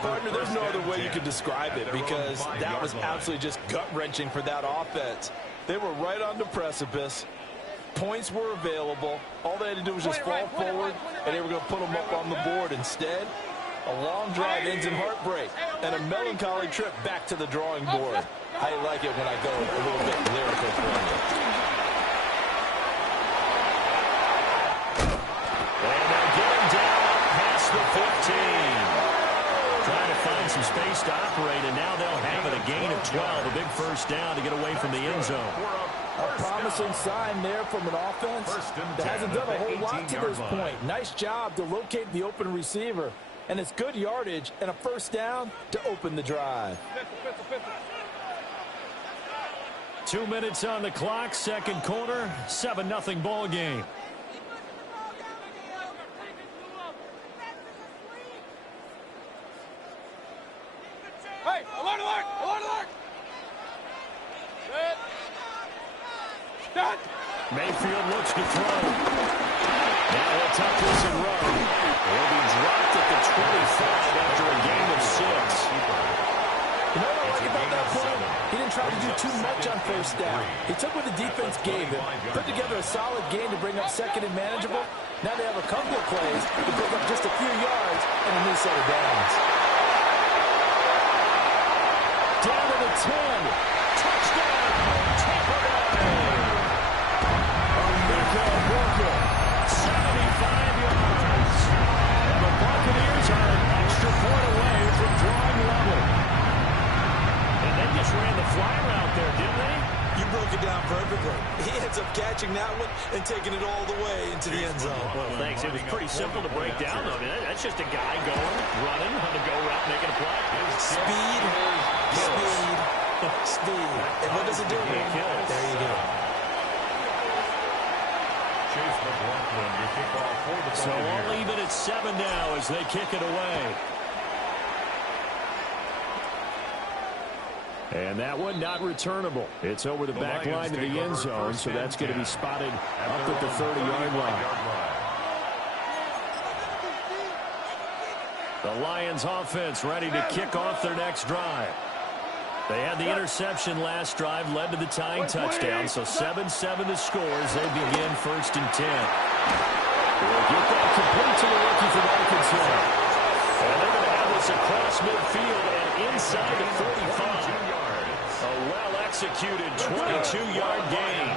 Partner, there's no other way you could describe it because that was absolutely just gut-wrenching for that offense. They were right on the precipice. Points were available. All they had to do was just fall forward, and they were going to put them up on the board. Instead, a long drive ends in heartbreak and a melancholy trip back to the drawing board. I like it when I go a little bit lyrical for you. And they'll get him down past the 15. Trying to find some space to operate, and now they'll have it, a gain of 12. A big 1st down to get away from the end zone. A promising sign there from an offense that hasn't done a whole lot to this point. Nice job to locate the open receiver. And it's good yardage and a 1st down to open the drive. 2 minutes on the clock, 2nd quarter, 7-0 ball game. Hey, alert, alert, alert, alert. Set. Mayfield looks to throw. Now he'll tuck this and run. He'll be dropped at the 25 after a gain of 6. You know what I like about that play? He didn't try to do too much on 1st down. He took what the defense gave him, put together a solid game to bring up 2nd and manageable. Now they have a couple of plays to pick up just a few yards and a new set of downs. Down to the 10. Touchdown, Tampa Bay. Nico Walker. 75 yards. And the Buccaneers are an extra point away from drawing level. And they just ran the fly route there, didn't they? You broke it down perfectly. He ends up catching that one and taking it all the way into the end zone. Well, thanks. It was pretty simple to break down, though. I mean, that's just a guy going, running on the go route, making a play. Speed, speed, speed. And what does it do? It kills. There you go. Chase McLaughlin, your kickoff for the So Buccaneers. we'll leave it at 7 now as they kick it away. And that one not returnable. It's over the back line to the end zone, so that's going to be spotted up at the 30-yard line. The Lions offense ready to kick off their next drive. They had the interception last drive, led to the tying touchdown, so 7-7 the score as they begin 1st and 10. We'll get that complete to the rookie from Arkansas. And they're going to have this across midfield and inside the 35. A well-executed 22-yard gain.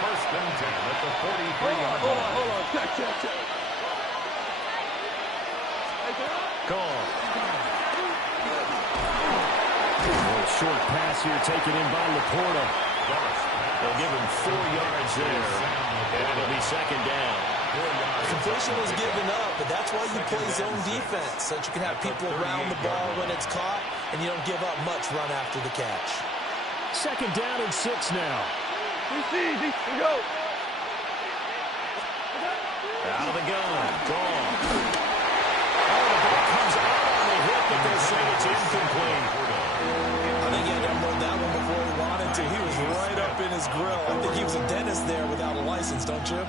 First and 10 at the 43-yard line. Hold on. Check. Call. Short pass here taken in by Laporta. They'll give him 4 yards there, and it'll be 2nd down. Completion was given up, but that's why you play zone defense, so that you can have people around the ball when it's caught, and you don't give up much run after the catch. 2nd down and 6 now. Go. Out of the gun. Gone. Oh, the ball comes out on the hit, but they'll say it's incomplete. I think he had to unload that one before he wanted to. He was right up in his grill. I think he was a dentist there without a license, don't you?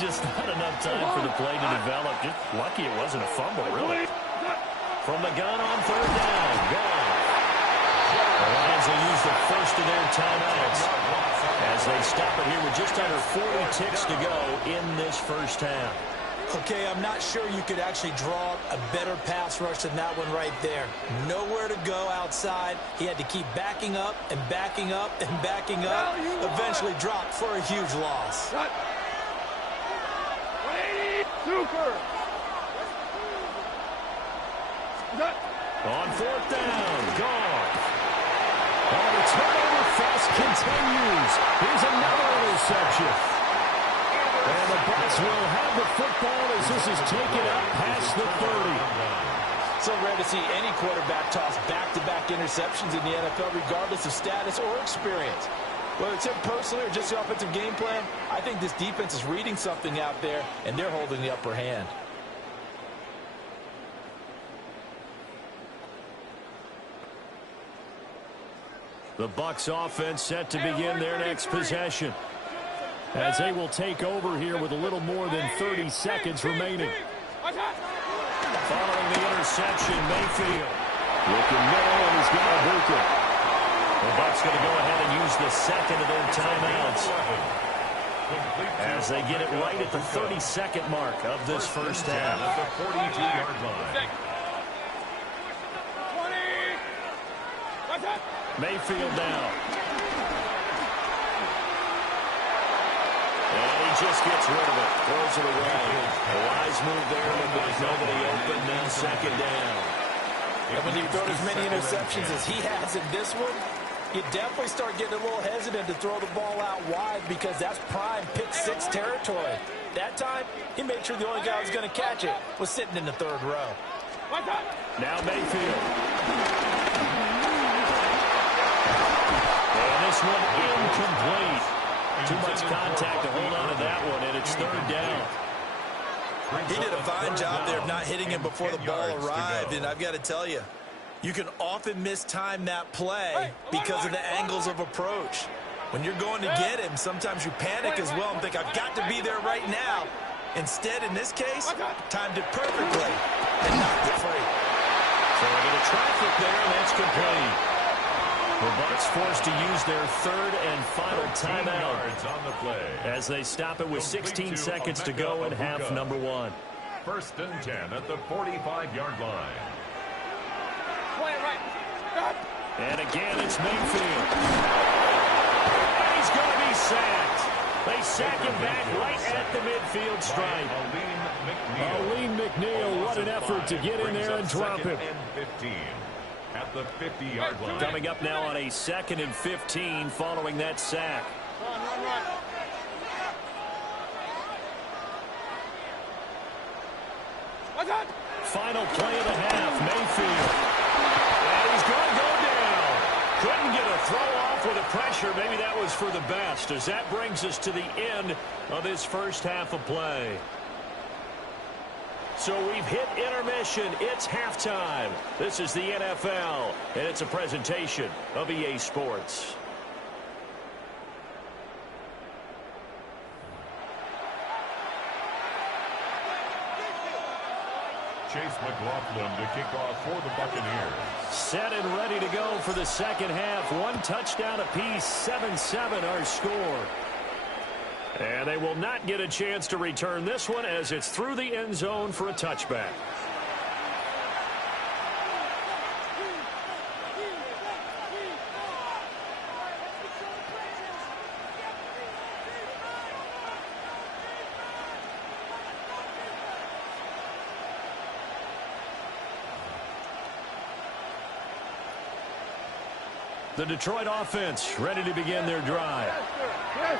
Just not enough time for the play to develop. Just lucky it wasn't a fumble, really. From the gun on 3rd down. Gone. The Lions will use the first of their timeouts as they stop it here with just under 40 ticks to go in this first half. Okay, I'm not sure you could actually draw a better pass rush than that one right there. Nowhere to go outside. He had to keep backing up and backing up and backing up. Eventually dropped for a huge loss. 180. Super. On 4th down. Gone. Oh, the turnover fest continues. Here's another interception. And the Bucs will have the football as this is taken out past the 30. So rare to see any quarterback toss back-to-back interceptions in the NFL, regardless of status or experience. Whether it's him personally or just the offensive game plan, I think this defense is reading something out there, and they're holding the upper hand. The Bucs offense set to begin their next possession, as they will take over here with a little more than 30 seconds remaining. Following the interception, Mayfield looking middle, and he's got a booker. The Bucs going to go ahead and use the second of their timeouts as they get it right at the 32nd mark of this first half. At the 42-yard line. Mayfield down. And he just gets rid of it. Throws it away. A wise move there. Looked like nobody open. Now 2nd down. And when you throw as many interceptions as he has in this one, you definitely start getting a little hesitant to throw the ball out wide because that's prime pick-6 territory. That time, he made sure the only guy who was going to catch it was sitting in the 3rd row. Now Mayfield. And this one incomplete. Too much contact to hold on to that one, and it's 3rd down. He did a fine job there of not hitting him before the ball arrived, and I've got to tell you, you can often mistime that play because of the angles of approach. When you're going to get him, sometimes you panic as well and think, I've got to be there right now. Instead, in this case, timed it perfectly and knocked it free. So a bit of traffic there, and that's complete. The Bucs forced to use their 3rd and final timeout on the play as they stop it with 16 seconds to go in half number 1. 1st and 10 at the 45-yard line. And again, it's Mayfield. And he's going to be sacked. They sack him back right at the midfield stripe. Aleem McNeil, what an effort to get in there and drop him. 15 at the 50-yard line. Coming up now on a 2nd and 15 following that sack. Run. Final play of the half, Mayfield. And he's going to go down. Couldn't get a throw off with the pressure. Maybe that was for the best, as that brings us to the end of this first half of play. So we've hit intermission. It's halftime. This is the NFL, and it's a presentation of EA Sports. Chase McLaughlin to kick off for the Buccaneers. Set and ready to go for the second half. 1 touchdown apiece, 7-7 our score. And they will not get a chance to return this one as it's through the end zone for a touchback. The Detroit offense ready to begin their drive.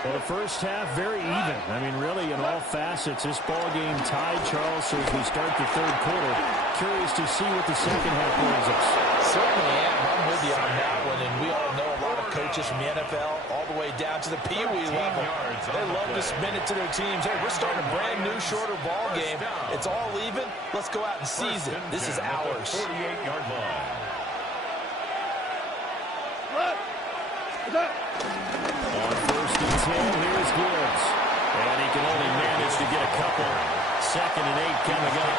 Well, the first half, very even. I mean, really, in all facets, this ball game tied, Charles, so as we start the 3rd quarter. Curious to see what the second half brings us. Certainly am. I'm with you on that one. And we all know a lot of coaches from the NFL all the way down to the Pee Wee level. They love to spin it to their teams. Hey, we're starting a brand new, shorter ball game. It's all even. Let's go out and seize it. This is ours. 48-yard line. On first and 10, here's Gibbs. And he can only manage to get a couple. 2nd and 8 coming up.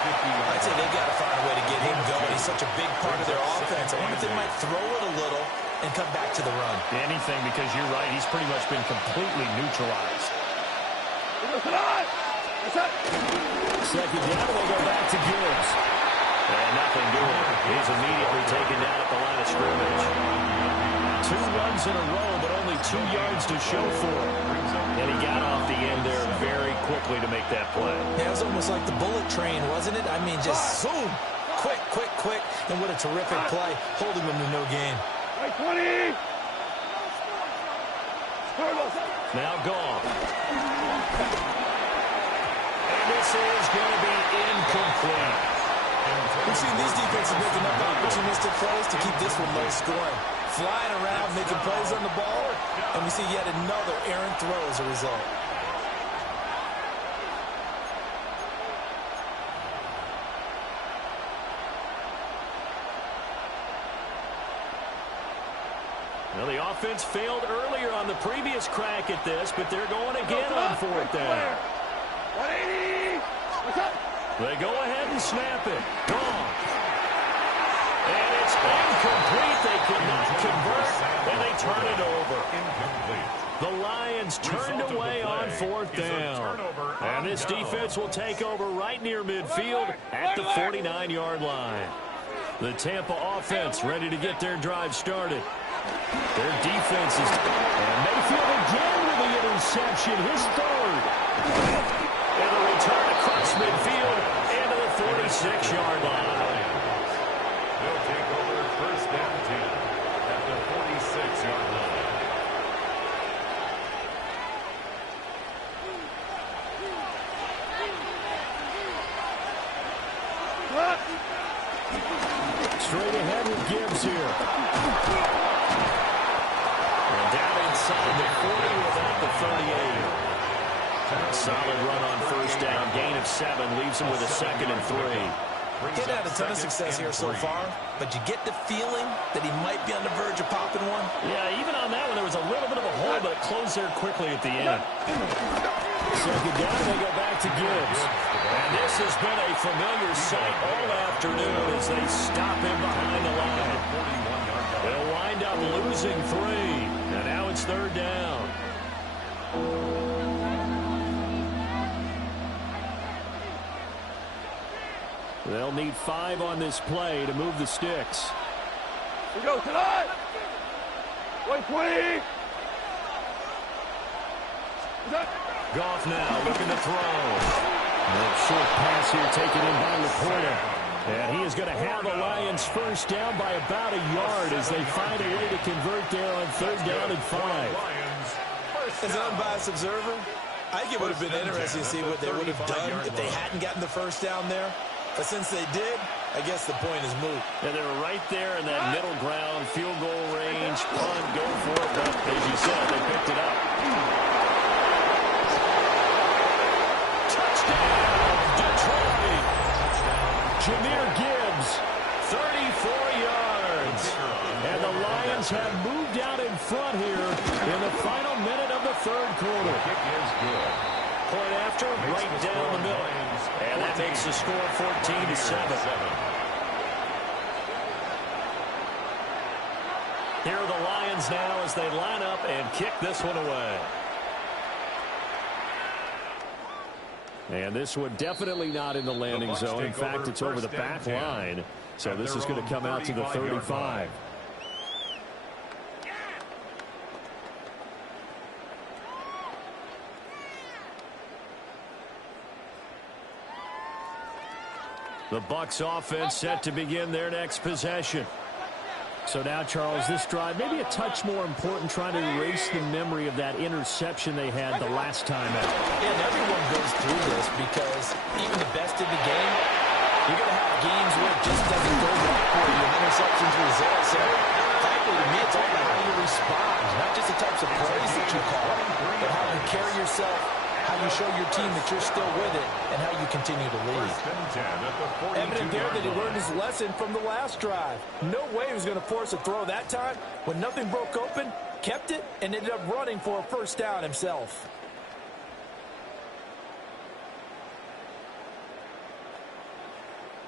I'd say they've got to find a way to get him going. He's such a big part of their offense. I wonder if they might throw it a little and come back to the run. Anything, because you're right. He's pretty much been completely neutralized. 2nd down, they go back to Gibbs. And nothing doing. He's immediately taken down at the line of scrimmage. 2 runs in a row, but only 2 yards to show for it. And he got off the end there very quickly to make that play. Yeah, it was almost like the bullet train, wasn't it? I mean, just zoom. Quick, quick, quick. And what a terrific play, holding them to no gain. 20. Now gone. And this is going to be incomplete. We've seen these defenses making up opportunistic plays to keep this one low scoring. Flying around, making plays on the ball, and we see yet another errant throw as a result. Well, the offense failed earlier on the previous crack at this, but they're going again on 4th down. 180. What's up? They go ahead and snap it. Gone. And it's incomplete. They cannot convert, and they turn it over. Incomplete. The Lions turned away on 4th down. And this defense will take over right near midfield at the 49-yard line. The Tampa offense ready to get their drive started. Their defense is... And Mayfield again with the interception, his 3rd. And a return across midfield into the 46-yard line. They'll take over 1st and 10 at the 46-yard line. Straight ahead with Gibbs here. And down inside the 40 without the 38. Solid run on 1st down. Gain of 7 leaves him with a 2nd and 3. He's had a ton of success here so far, but you get the feeling that he might be on the verge of popping one. Yeah, even on that one, there was a little bit of a hole, but it closed there quickly at the end. 2nd down, they go back to Gibbs. And this has been a familiar sight all afternoon as they stop him behind the line. They'll wind up losing 3, and now it's 3rd down. They'll need 5 on this play to move the sticks. We go tonight. 120. Goff now looking to throw. A short pass here taken in by Laporta. And he is going to have the Lions 1st down by about a yard as they find a way to convert there on 3rd down and 5. As an unbiased observer, I think it would have been interesting to see what they would have done if they hadn't gotten the 1st down there. But since they did, I guess the point is moot. And they were right there in that middle ground, field goal range, punt, go for it. But as you said, they picked it up. Touchdown, Detroit. Jahmyr Gibbs, 34 yards. And the Lions have moved out in front here in the final minute of the 3rd quarter. Kick is good. Point after, right down the middle. And that makes the score 14-7. Here are the Lions now as they line up and kick this one away. And this one definitely not in the landing zone. In fact, it's over the back line. So this is going to come out to the 35. The Bucs offense set to begin their next possession. So now, Charles, this drive maybe a touch more important, trying to erase the memory of that interception they had the last time out. Yeah, and everyone goes through this because even the best in the game, you're going to have games where it just doesn't go right for you. interceptions result. So, frankly, to me, it's all about how you respond, not just the types of plays that you call, but how you carry yourself, how you show your team that you're still with it, and how you continue to lead. Evident there that he learned his lesson from the last drive. No way he was going to force a throw that time. When nothing broke open, kept it, and ended up running for a first down himself.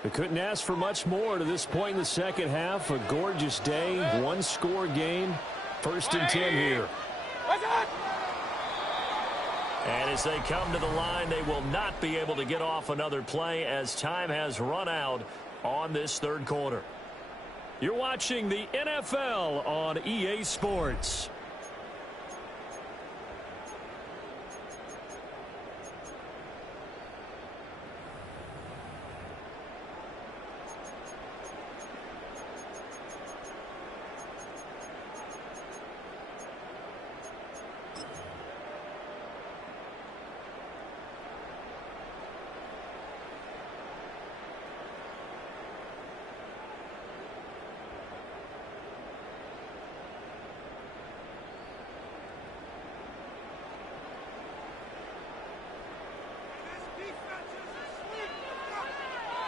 They couldn't ask for much more to this point in the second half. A gorgeous day, one-score game. 1st and 10 here. And as they come to the line, they will not be able to get off another play as time has run out on this third quarter. You're watching the NFL on EA Sports.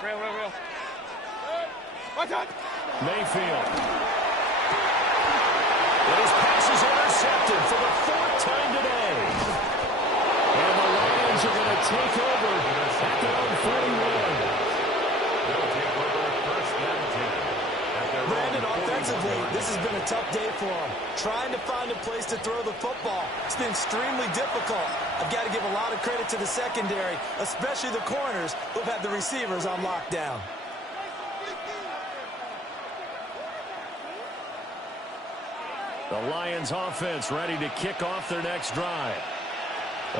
Real. Watch out! Mayfield. His pass is intercepted for the 4th time today. And the Lions are going to take over at their own 41. They'll take over 1st and 10. Brandon, offensively, this has been a tough day for him. Trying to find a place to throw the football. It's been extremely difficult. I've got to give a lot of credit to the secondary, especially the corners who've had the receivers on lockdown. The Lions offense ready to kick off their next drive.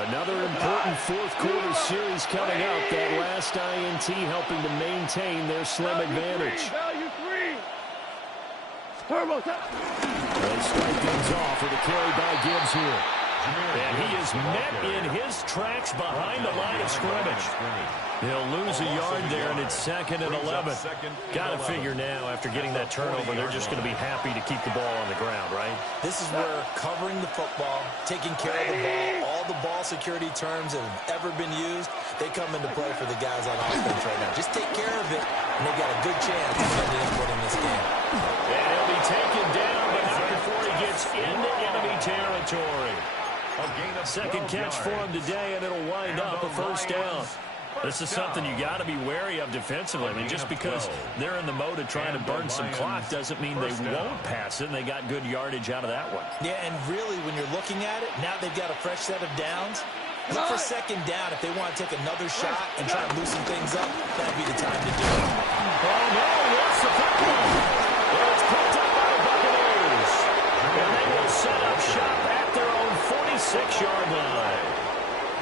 Another important fourth quarter series coming up. That last INT helping to maintain their slim advantage. Value 3. Turbo. They start things off with a carry by Gibbs here. And he is met in his tracks behind the line of scrimmage. He'll lose a yard there, and it's 2nd and 11. Got to figure now, after getting that turnover, they're just going to be happy to keep the ball on the ground, right? This is where covering the football, taking care of the ball, all the ball security terms that have ever been used, they come into play for the guys on offense right now. Just take care of it, and they've got a good chance of getting input in this game. And he'll be taken down, but not before he gets into enemy territory. Second catch for him today, and it'll wind up a first down. This is something you got to be wary of defensively. I mean, just because they're in the mode of trying to burn some clock doesn't mean they won't pass it, and they got good yardage out of that one. Yeah, and really, when you're looking at it, now they've got a fresh set of downs. Look for 2nd down if they want to take another shot and try and loosen things up. That'd be the time to do it. Oh, no, what's the football? It's picked up by the Buccaneers. And they will set up shop at their own 46-yard line.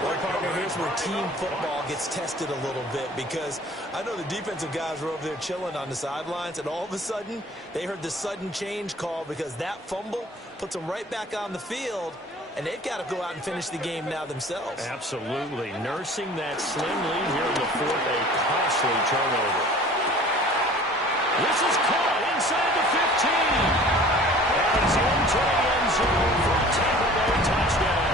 Well, partner, here's where team football gets tested a little bit, because I know the defensive guys were over there chilling on the sidelines, and all of a sudden, they heard the sudden change call because that fumble puts them right back on the field, and they've got to go out and finish the game now themselves. Absolutely. Nursing that slim lead here in the 4th, a costly turnover. This is caught inside the 15. And it's into the end zone for a Tampa Bay touchdown.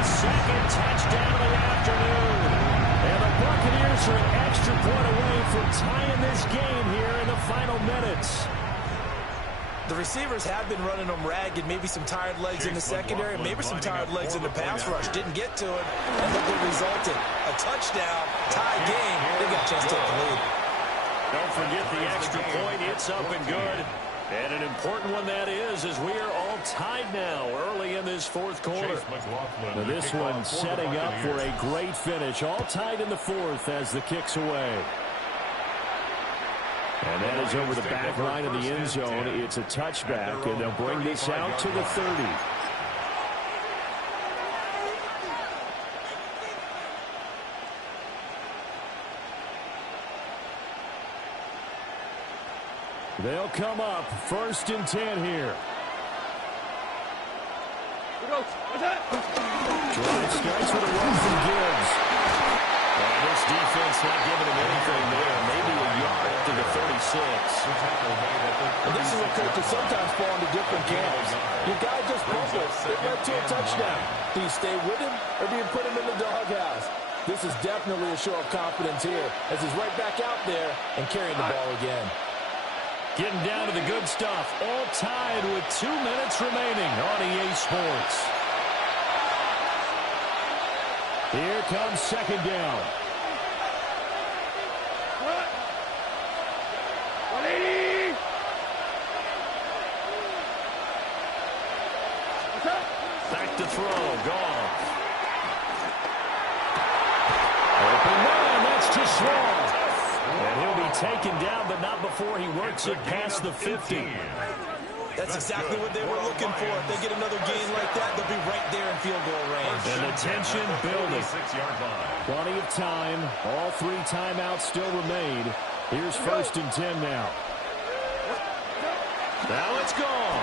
His 2nd touchdown of the afternoon. And the Buccaneers are an extra point away from tying this game here in the final minutes. The receivers have been running them ragged. Maybe some tired legs in the secondary, maybe some tired legs in the pass rush. Didn't get to it, and look what resulted. A touchdown, tie game. They got a chance to take the lead. Don't forget the extra point. It's up and good. And an important one that is, as we are all tied now early in this 4th quarter. Now this one setting up for a great finish. All tied in the 4th as the kick's away. And that is over the back line of the end zone. It's a touchback, and they'll bring this out to the 30. They'll come up 1st and 10 here. Drive starts with a run from Gibbs. And this defense not giving him anything there. Maybe a yard to the 36. And this is what coaches sometimes fall into different camps. Your guy just fumbled. It led to a touchdown. Do you stay with him or do you put him in the doghouse? This is definitely a show of confidence here as he's right back out there and carrying the ball again. Getting down to the good stuff. All tied with 2 minutes remaining on EA Sports. Here comes second down. Back to throw. Goff. Open man. That's too small. And he'll be taken down, but not before he works it past the 50. That's exactly what they were looking for. If they get another gain like that, they'll be right there in field goal range. And the tension building. Plenty of time. All 3 timeouts still remain. Here's 1st and 10 now. Now it's gone.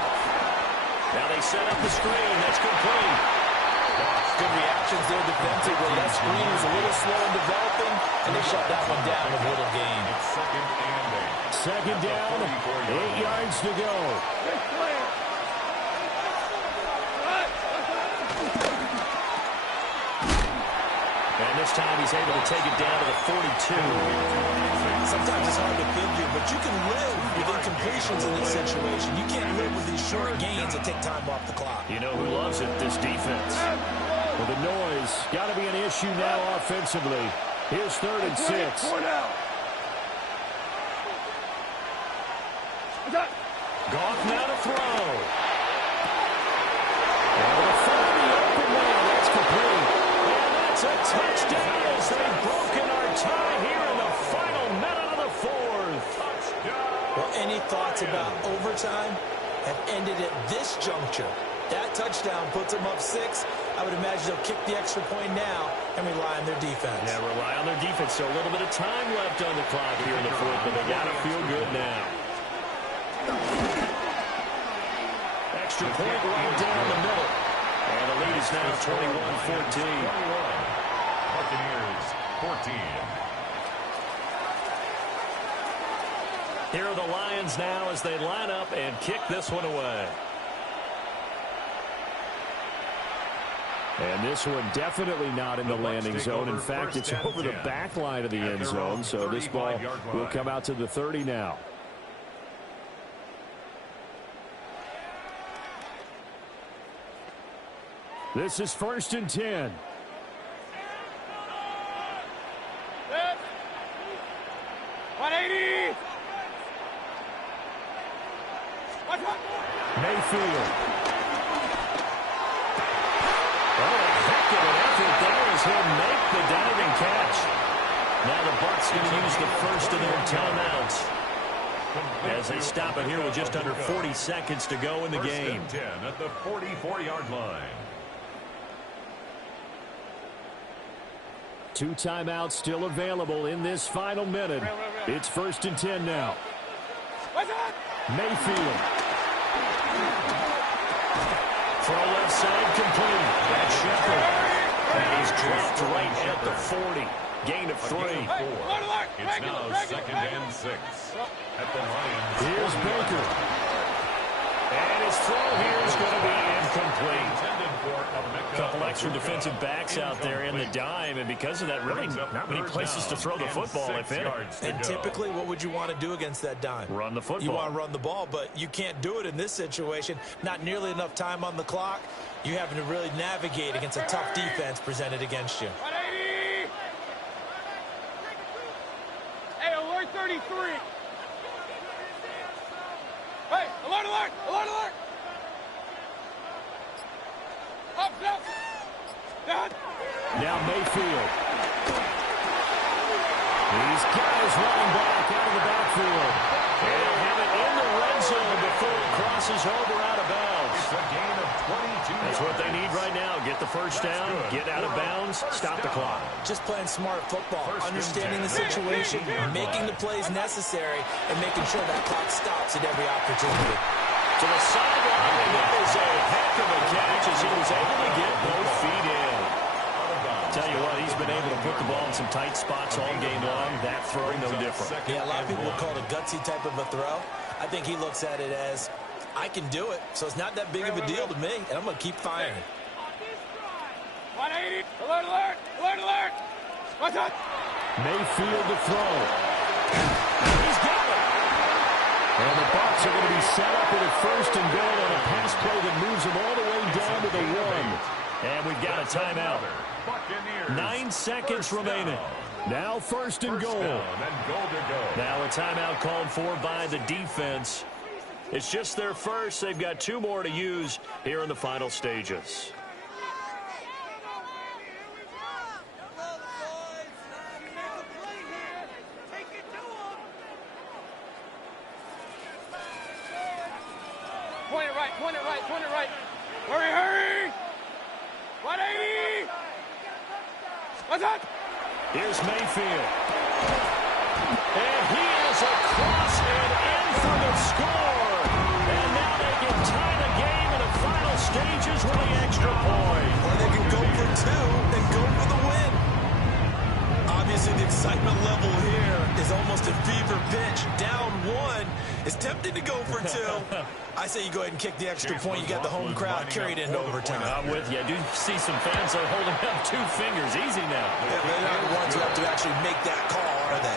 Now they set up the screen. That's complete. Good reactions there defensively. That screen was a little slow in developing, and they shut that one down with little gain. Second down, 8 yards to go. And this time he's able to take it down to the 42. Sometimes it's hard to figure, but you can live with incompletions in this situation. You can't live with these short gains that take time off the clock. You know who loves it? This defense. Well, the noise got to be an issue now offensively. Here's 3rd and 6. Goff now to throw. And will find the open man. That's complete. And that's a touchdown as they've broken our tie here in the final minute of the 4th. Well, any thoughts about overtime have ended at this juncture. That touchdown puts them up 6. I would imagine they'll kick the extra point now and rely on their defense. Yeah, rely on their defense. So a little bit of time left on the clock here in the 4th, but they got to feel good now. Extra point right down the middle. And the lead is now 21-14. Buccaneers, 14. Here are the Lions now as they line up and kick this one away. And this one definitely not in the landing zone. In fact, it's over the back line of the end zone. So this ball will come out to the 30 now. This is 1st and 10. Mayfield. He'll make the diving catch. Now the Bucs going to use the first of their timeouts as they stop it here with just under 40 seconds to go in the game. 10 at the 44-yard line. 2 timeouts still available in this final minute. It's 1st and 10 now. Mayfield. Throw left side complete. That's Shepard. And he's dropped right at the 40. Gain of 3. It's now 2nd and 6 at the Lions. Here's Baker. And his throw here is going to be incomplete. A couple extra defensive backs out there in the dime, and because of that, really not many places to throw the football, if any. And typically, what would you want to do against that dime? Run the football. You want to run the ball, but you can't do it in this situation. Not nearly enough time on the clock. You having to really navigate against a tough defense presented against you. Hey, alert 33. Hey, alert, alert, alert, alert. Up, up. Down. Now Mayfield. These guys running back out of the backfield. And he'll have it in the red zone before it crosses over out of bounds. It's a gain of 22. That's what they need right now. Get the first down, get out of bounds, stop the clock. Just playing smart football, understanding the situation, making the plays necessary, and making sure that clock stops at every opportunity. To the sideline, and that is a heck of a catch as he was able to get both feet in. To tell you what, he's been able to put the ball in some tight spots all game long. That throw, no different. Yeah, a lot of people would call it a gutsy type of a throw. I think he looks at it as, I can do it, so it's not that big of a deal to me, and I'm going to keep firing. 180. Alert, alert, alert, alert. Watch out. Mayfield to throw. He's got it. And the Bucs are going to be set up with a first and goal on a pass play that moves them all the way down to the 1. And we've got a timeout. 9 seconds remaining. Now first and goal. Now a timeout called for by the defense. It's just their first. They've got 2 more to use here in the final stages. Point it right, point it right, point it right. Hurry, hurry. 180. What's up? Here's Mayfield. And he is across and in for the score. And now they can tie the game in the final stages with the extra point. Or they can go for 2 and go for the win. Obviously, the excitement level here is almost a fever pitch. Down 1. It's tempting to go for 2. I say you go ahead and kick the extra point. You got the home crowd carried into overtime. I'm with you. I do see some fans are holding up 2 fingers. Easy now. Yeah, they're not the ones who have to actually make that call, are they?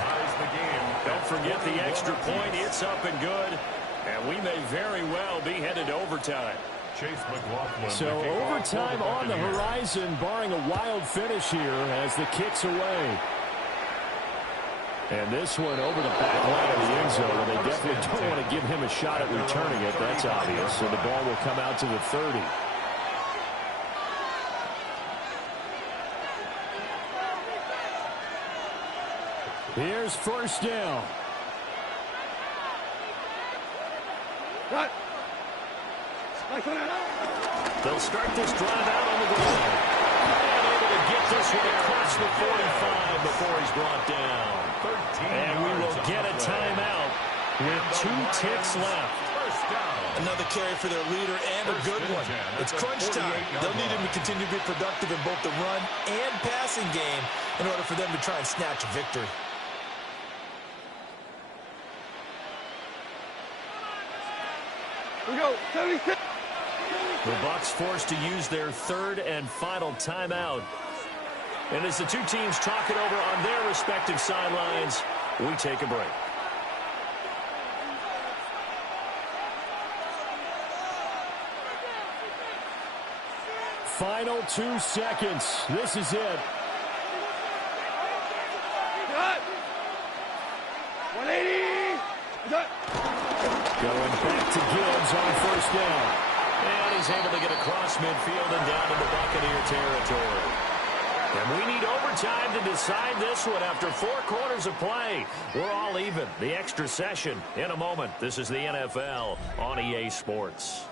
Don't forget the extra point. It's up and good. And we may very well be headed to overtime. So overtime on the horizon, barring a wild finish here as the kick's away. And this one over the back line of the end zone, and they definitely don't want to give him a shot at returning it. That's obvious. So the ball will come out to the 30. Here's first down. Right. They'll start this drive out on the ground. And able to get this one across the 45 before he's brought down. And we will get a timeout with 2 ticks left. Another carry for their leader and a good one. It's crunch time. They'll need him to continue to be productive in both the run and passing game in order for them to try and snatch a victory. We go. 76. The Bucs forced to use their 3rd and final timeout. And as the 2 teams talk it over on their respective sidelines, we take a break. Final 2 seconds. This is it. 180. Going back to Gibbs on first down. And he's able to get across midfield and down into Buccaneer territory. And we need overtime to decide this one after 4 quarters of play. We're all even. The extra session in a moment. This is the NFL on EA Sports.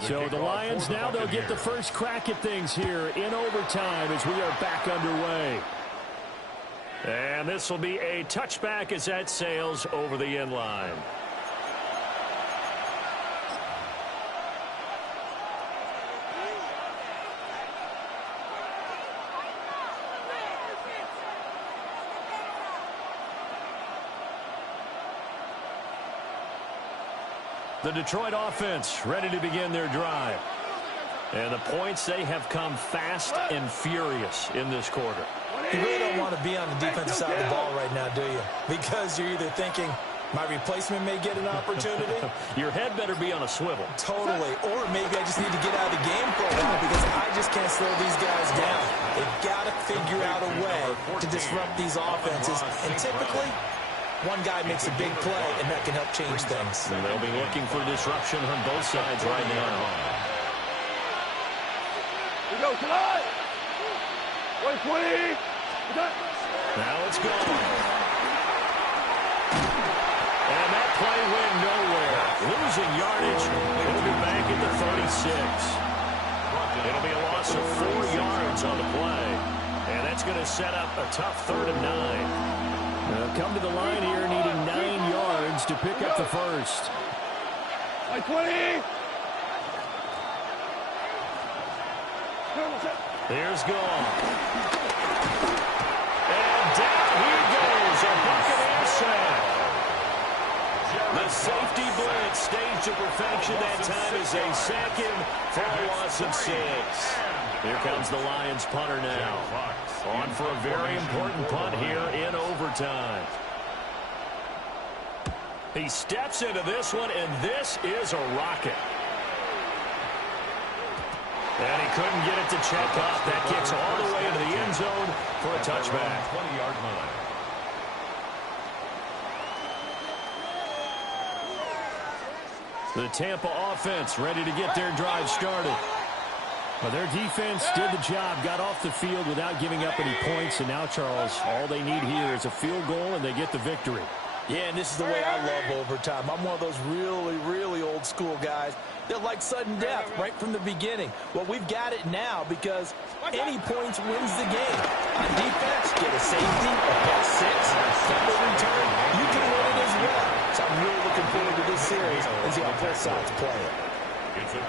So the Lions now they'll get the first crack at things here in overtime as we are back underway. And this will be a touchback as that sails over the end line. The Detroit offense ready to begin their drive. And the points, they have come fast and furious in this quarter. You really don't want to be on the defensive side of the ball right now, do you? Because you're either thinking, my replacement may get an opportunity. Your head better be on a swivel. Totally. Or maybe I just need to get out of the game for a while because I just can't slow these guys down. They've got to figure out a way to disrupt these offenses. And typically, one guy makes a big play, and that can help change things. And they'll be looking for disruption on both sides right now. We go tonight. 120. Now it's gone. And that play went nowhere. Losing yardage. It'll be back at the 36. It'll be a loss loss of 4 yards on the play. And that's going to set up a tough 3rd and 9. Come to the line here, needing 9 yards to pick up the first. 20. Here's Gone. And down he goes. A Buccaneer sack. The safety blitz staged to perfection that time as they sack him for a loss of 6. Here comes the Lions punter now. On for a very important punt here in overtime. He steps into this one, and this is a rocket. And he couldn't get it to check up. That kicks all the way into the end zone for a touchback. 20-yard line. The Tampa offense ready to get their drive started. Well, their defense did the job, got off the field without giving up any points, and now, Charles, all they need here is a field goal, and they get the victory. Yeah, and this is the way I love overtime. I'm one of those really, really old school guys that like sudden death right from the beginning. Well, we've got it now because any points wins the game. On defense, get a safety, a plus 6, fumble return, you can win it as well. So I'm really looking forward to this series and see how both sides play it.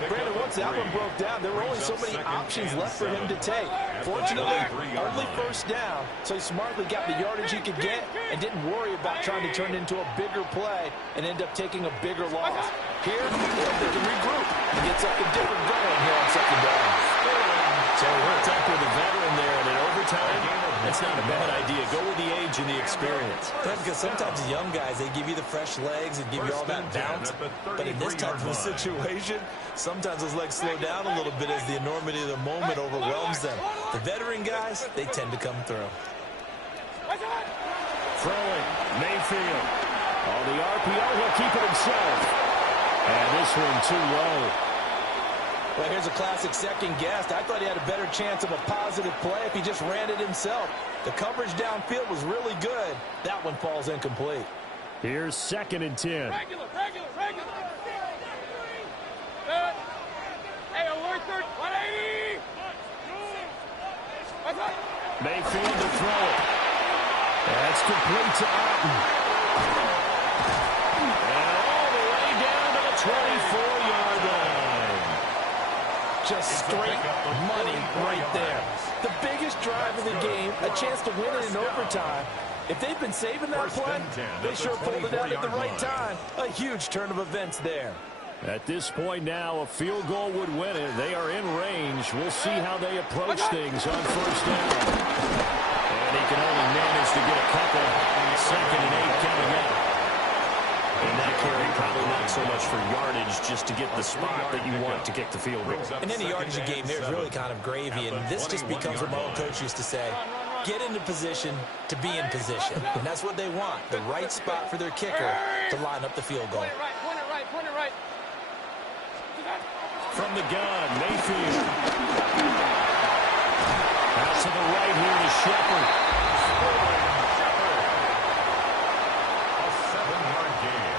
Brandon, once that one broke down, there were only so many options left for him to take. Fortunately, only first down, so he smartly got the yardage he could get and didn't worry about trying to turn it into a bigger play and end up taking a bigger loss. Here, they can regroup and get something different going here on 2nd down. So he hooked up with a veteran there, and in overtime, that's not a bad idea. Go with the age and the experience. Because sometimes the young guys, they give you the fresh legs and give you all that bounce. But in this type of a situation, sometimes those legs slow down a little bit as the enormity of the moment overwhelms them. The veteran guys, they tend to come through. Throwing, Mayfield. On the RPO, he'll keep it himself. And this one too low. Well, here's a classic second guess. I thought he had a better chance of a positive play if he just ran it himself. The coverage downfield was really good. That one falls incomplete. Here's 2nd and 10. Regular. Good. Hey, alert 30. 180. Mayfield to throw it. That's complete to Otten. And all the way down to the 24-yard line. Just straight money right there. The biggest drive of the game, a chance to win it in overtime. If they've been saving that play, they sure pulled it out at the right time. A huge turn of events there. At this point now, a field goal would win it. They are in range. We'll see how they approach things on 1st down. And he can only manage to get a couple. 2nd and 8 coming up. And that carry probably not so much for yardage, just to get the spot that you want to kick the field goal. And any yardage game there is really kind of gravy, and this just becomes what my old coach used to say. Get into position to be in position. And that's what they want, the right spot for their kicker to line up the field goal. Point it right. From the gun, Mayfield. Out to the right here to Shepard. A 7-yard gain.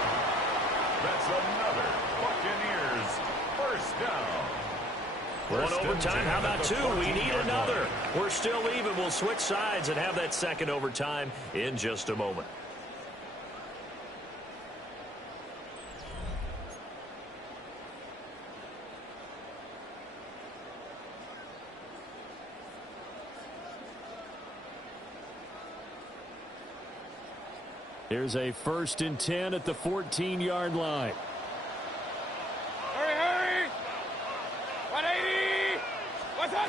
That's another Buccaneers first down. One overtime. How about 2? We need another. We're still even. We'll switch sides and have that 2nd overtime in just a moment. Here's a 1st and 10 at the 14-yard line. Hurry. 180. What's up?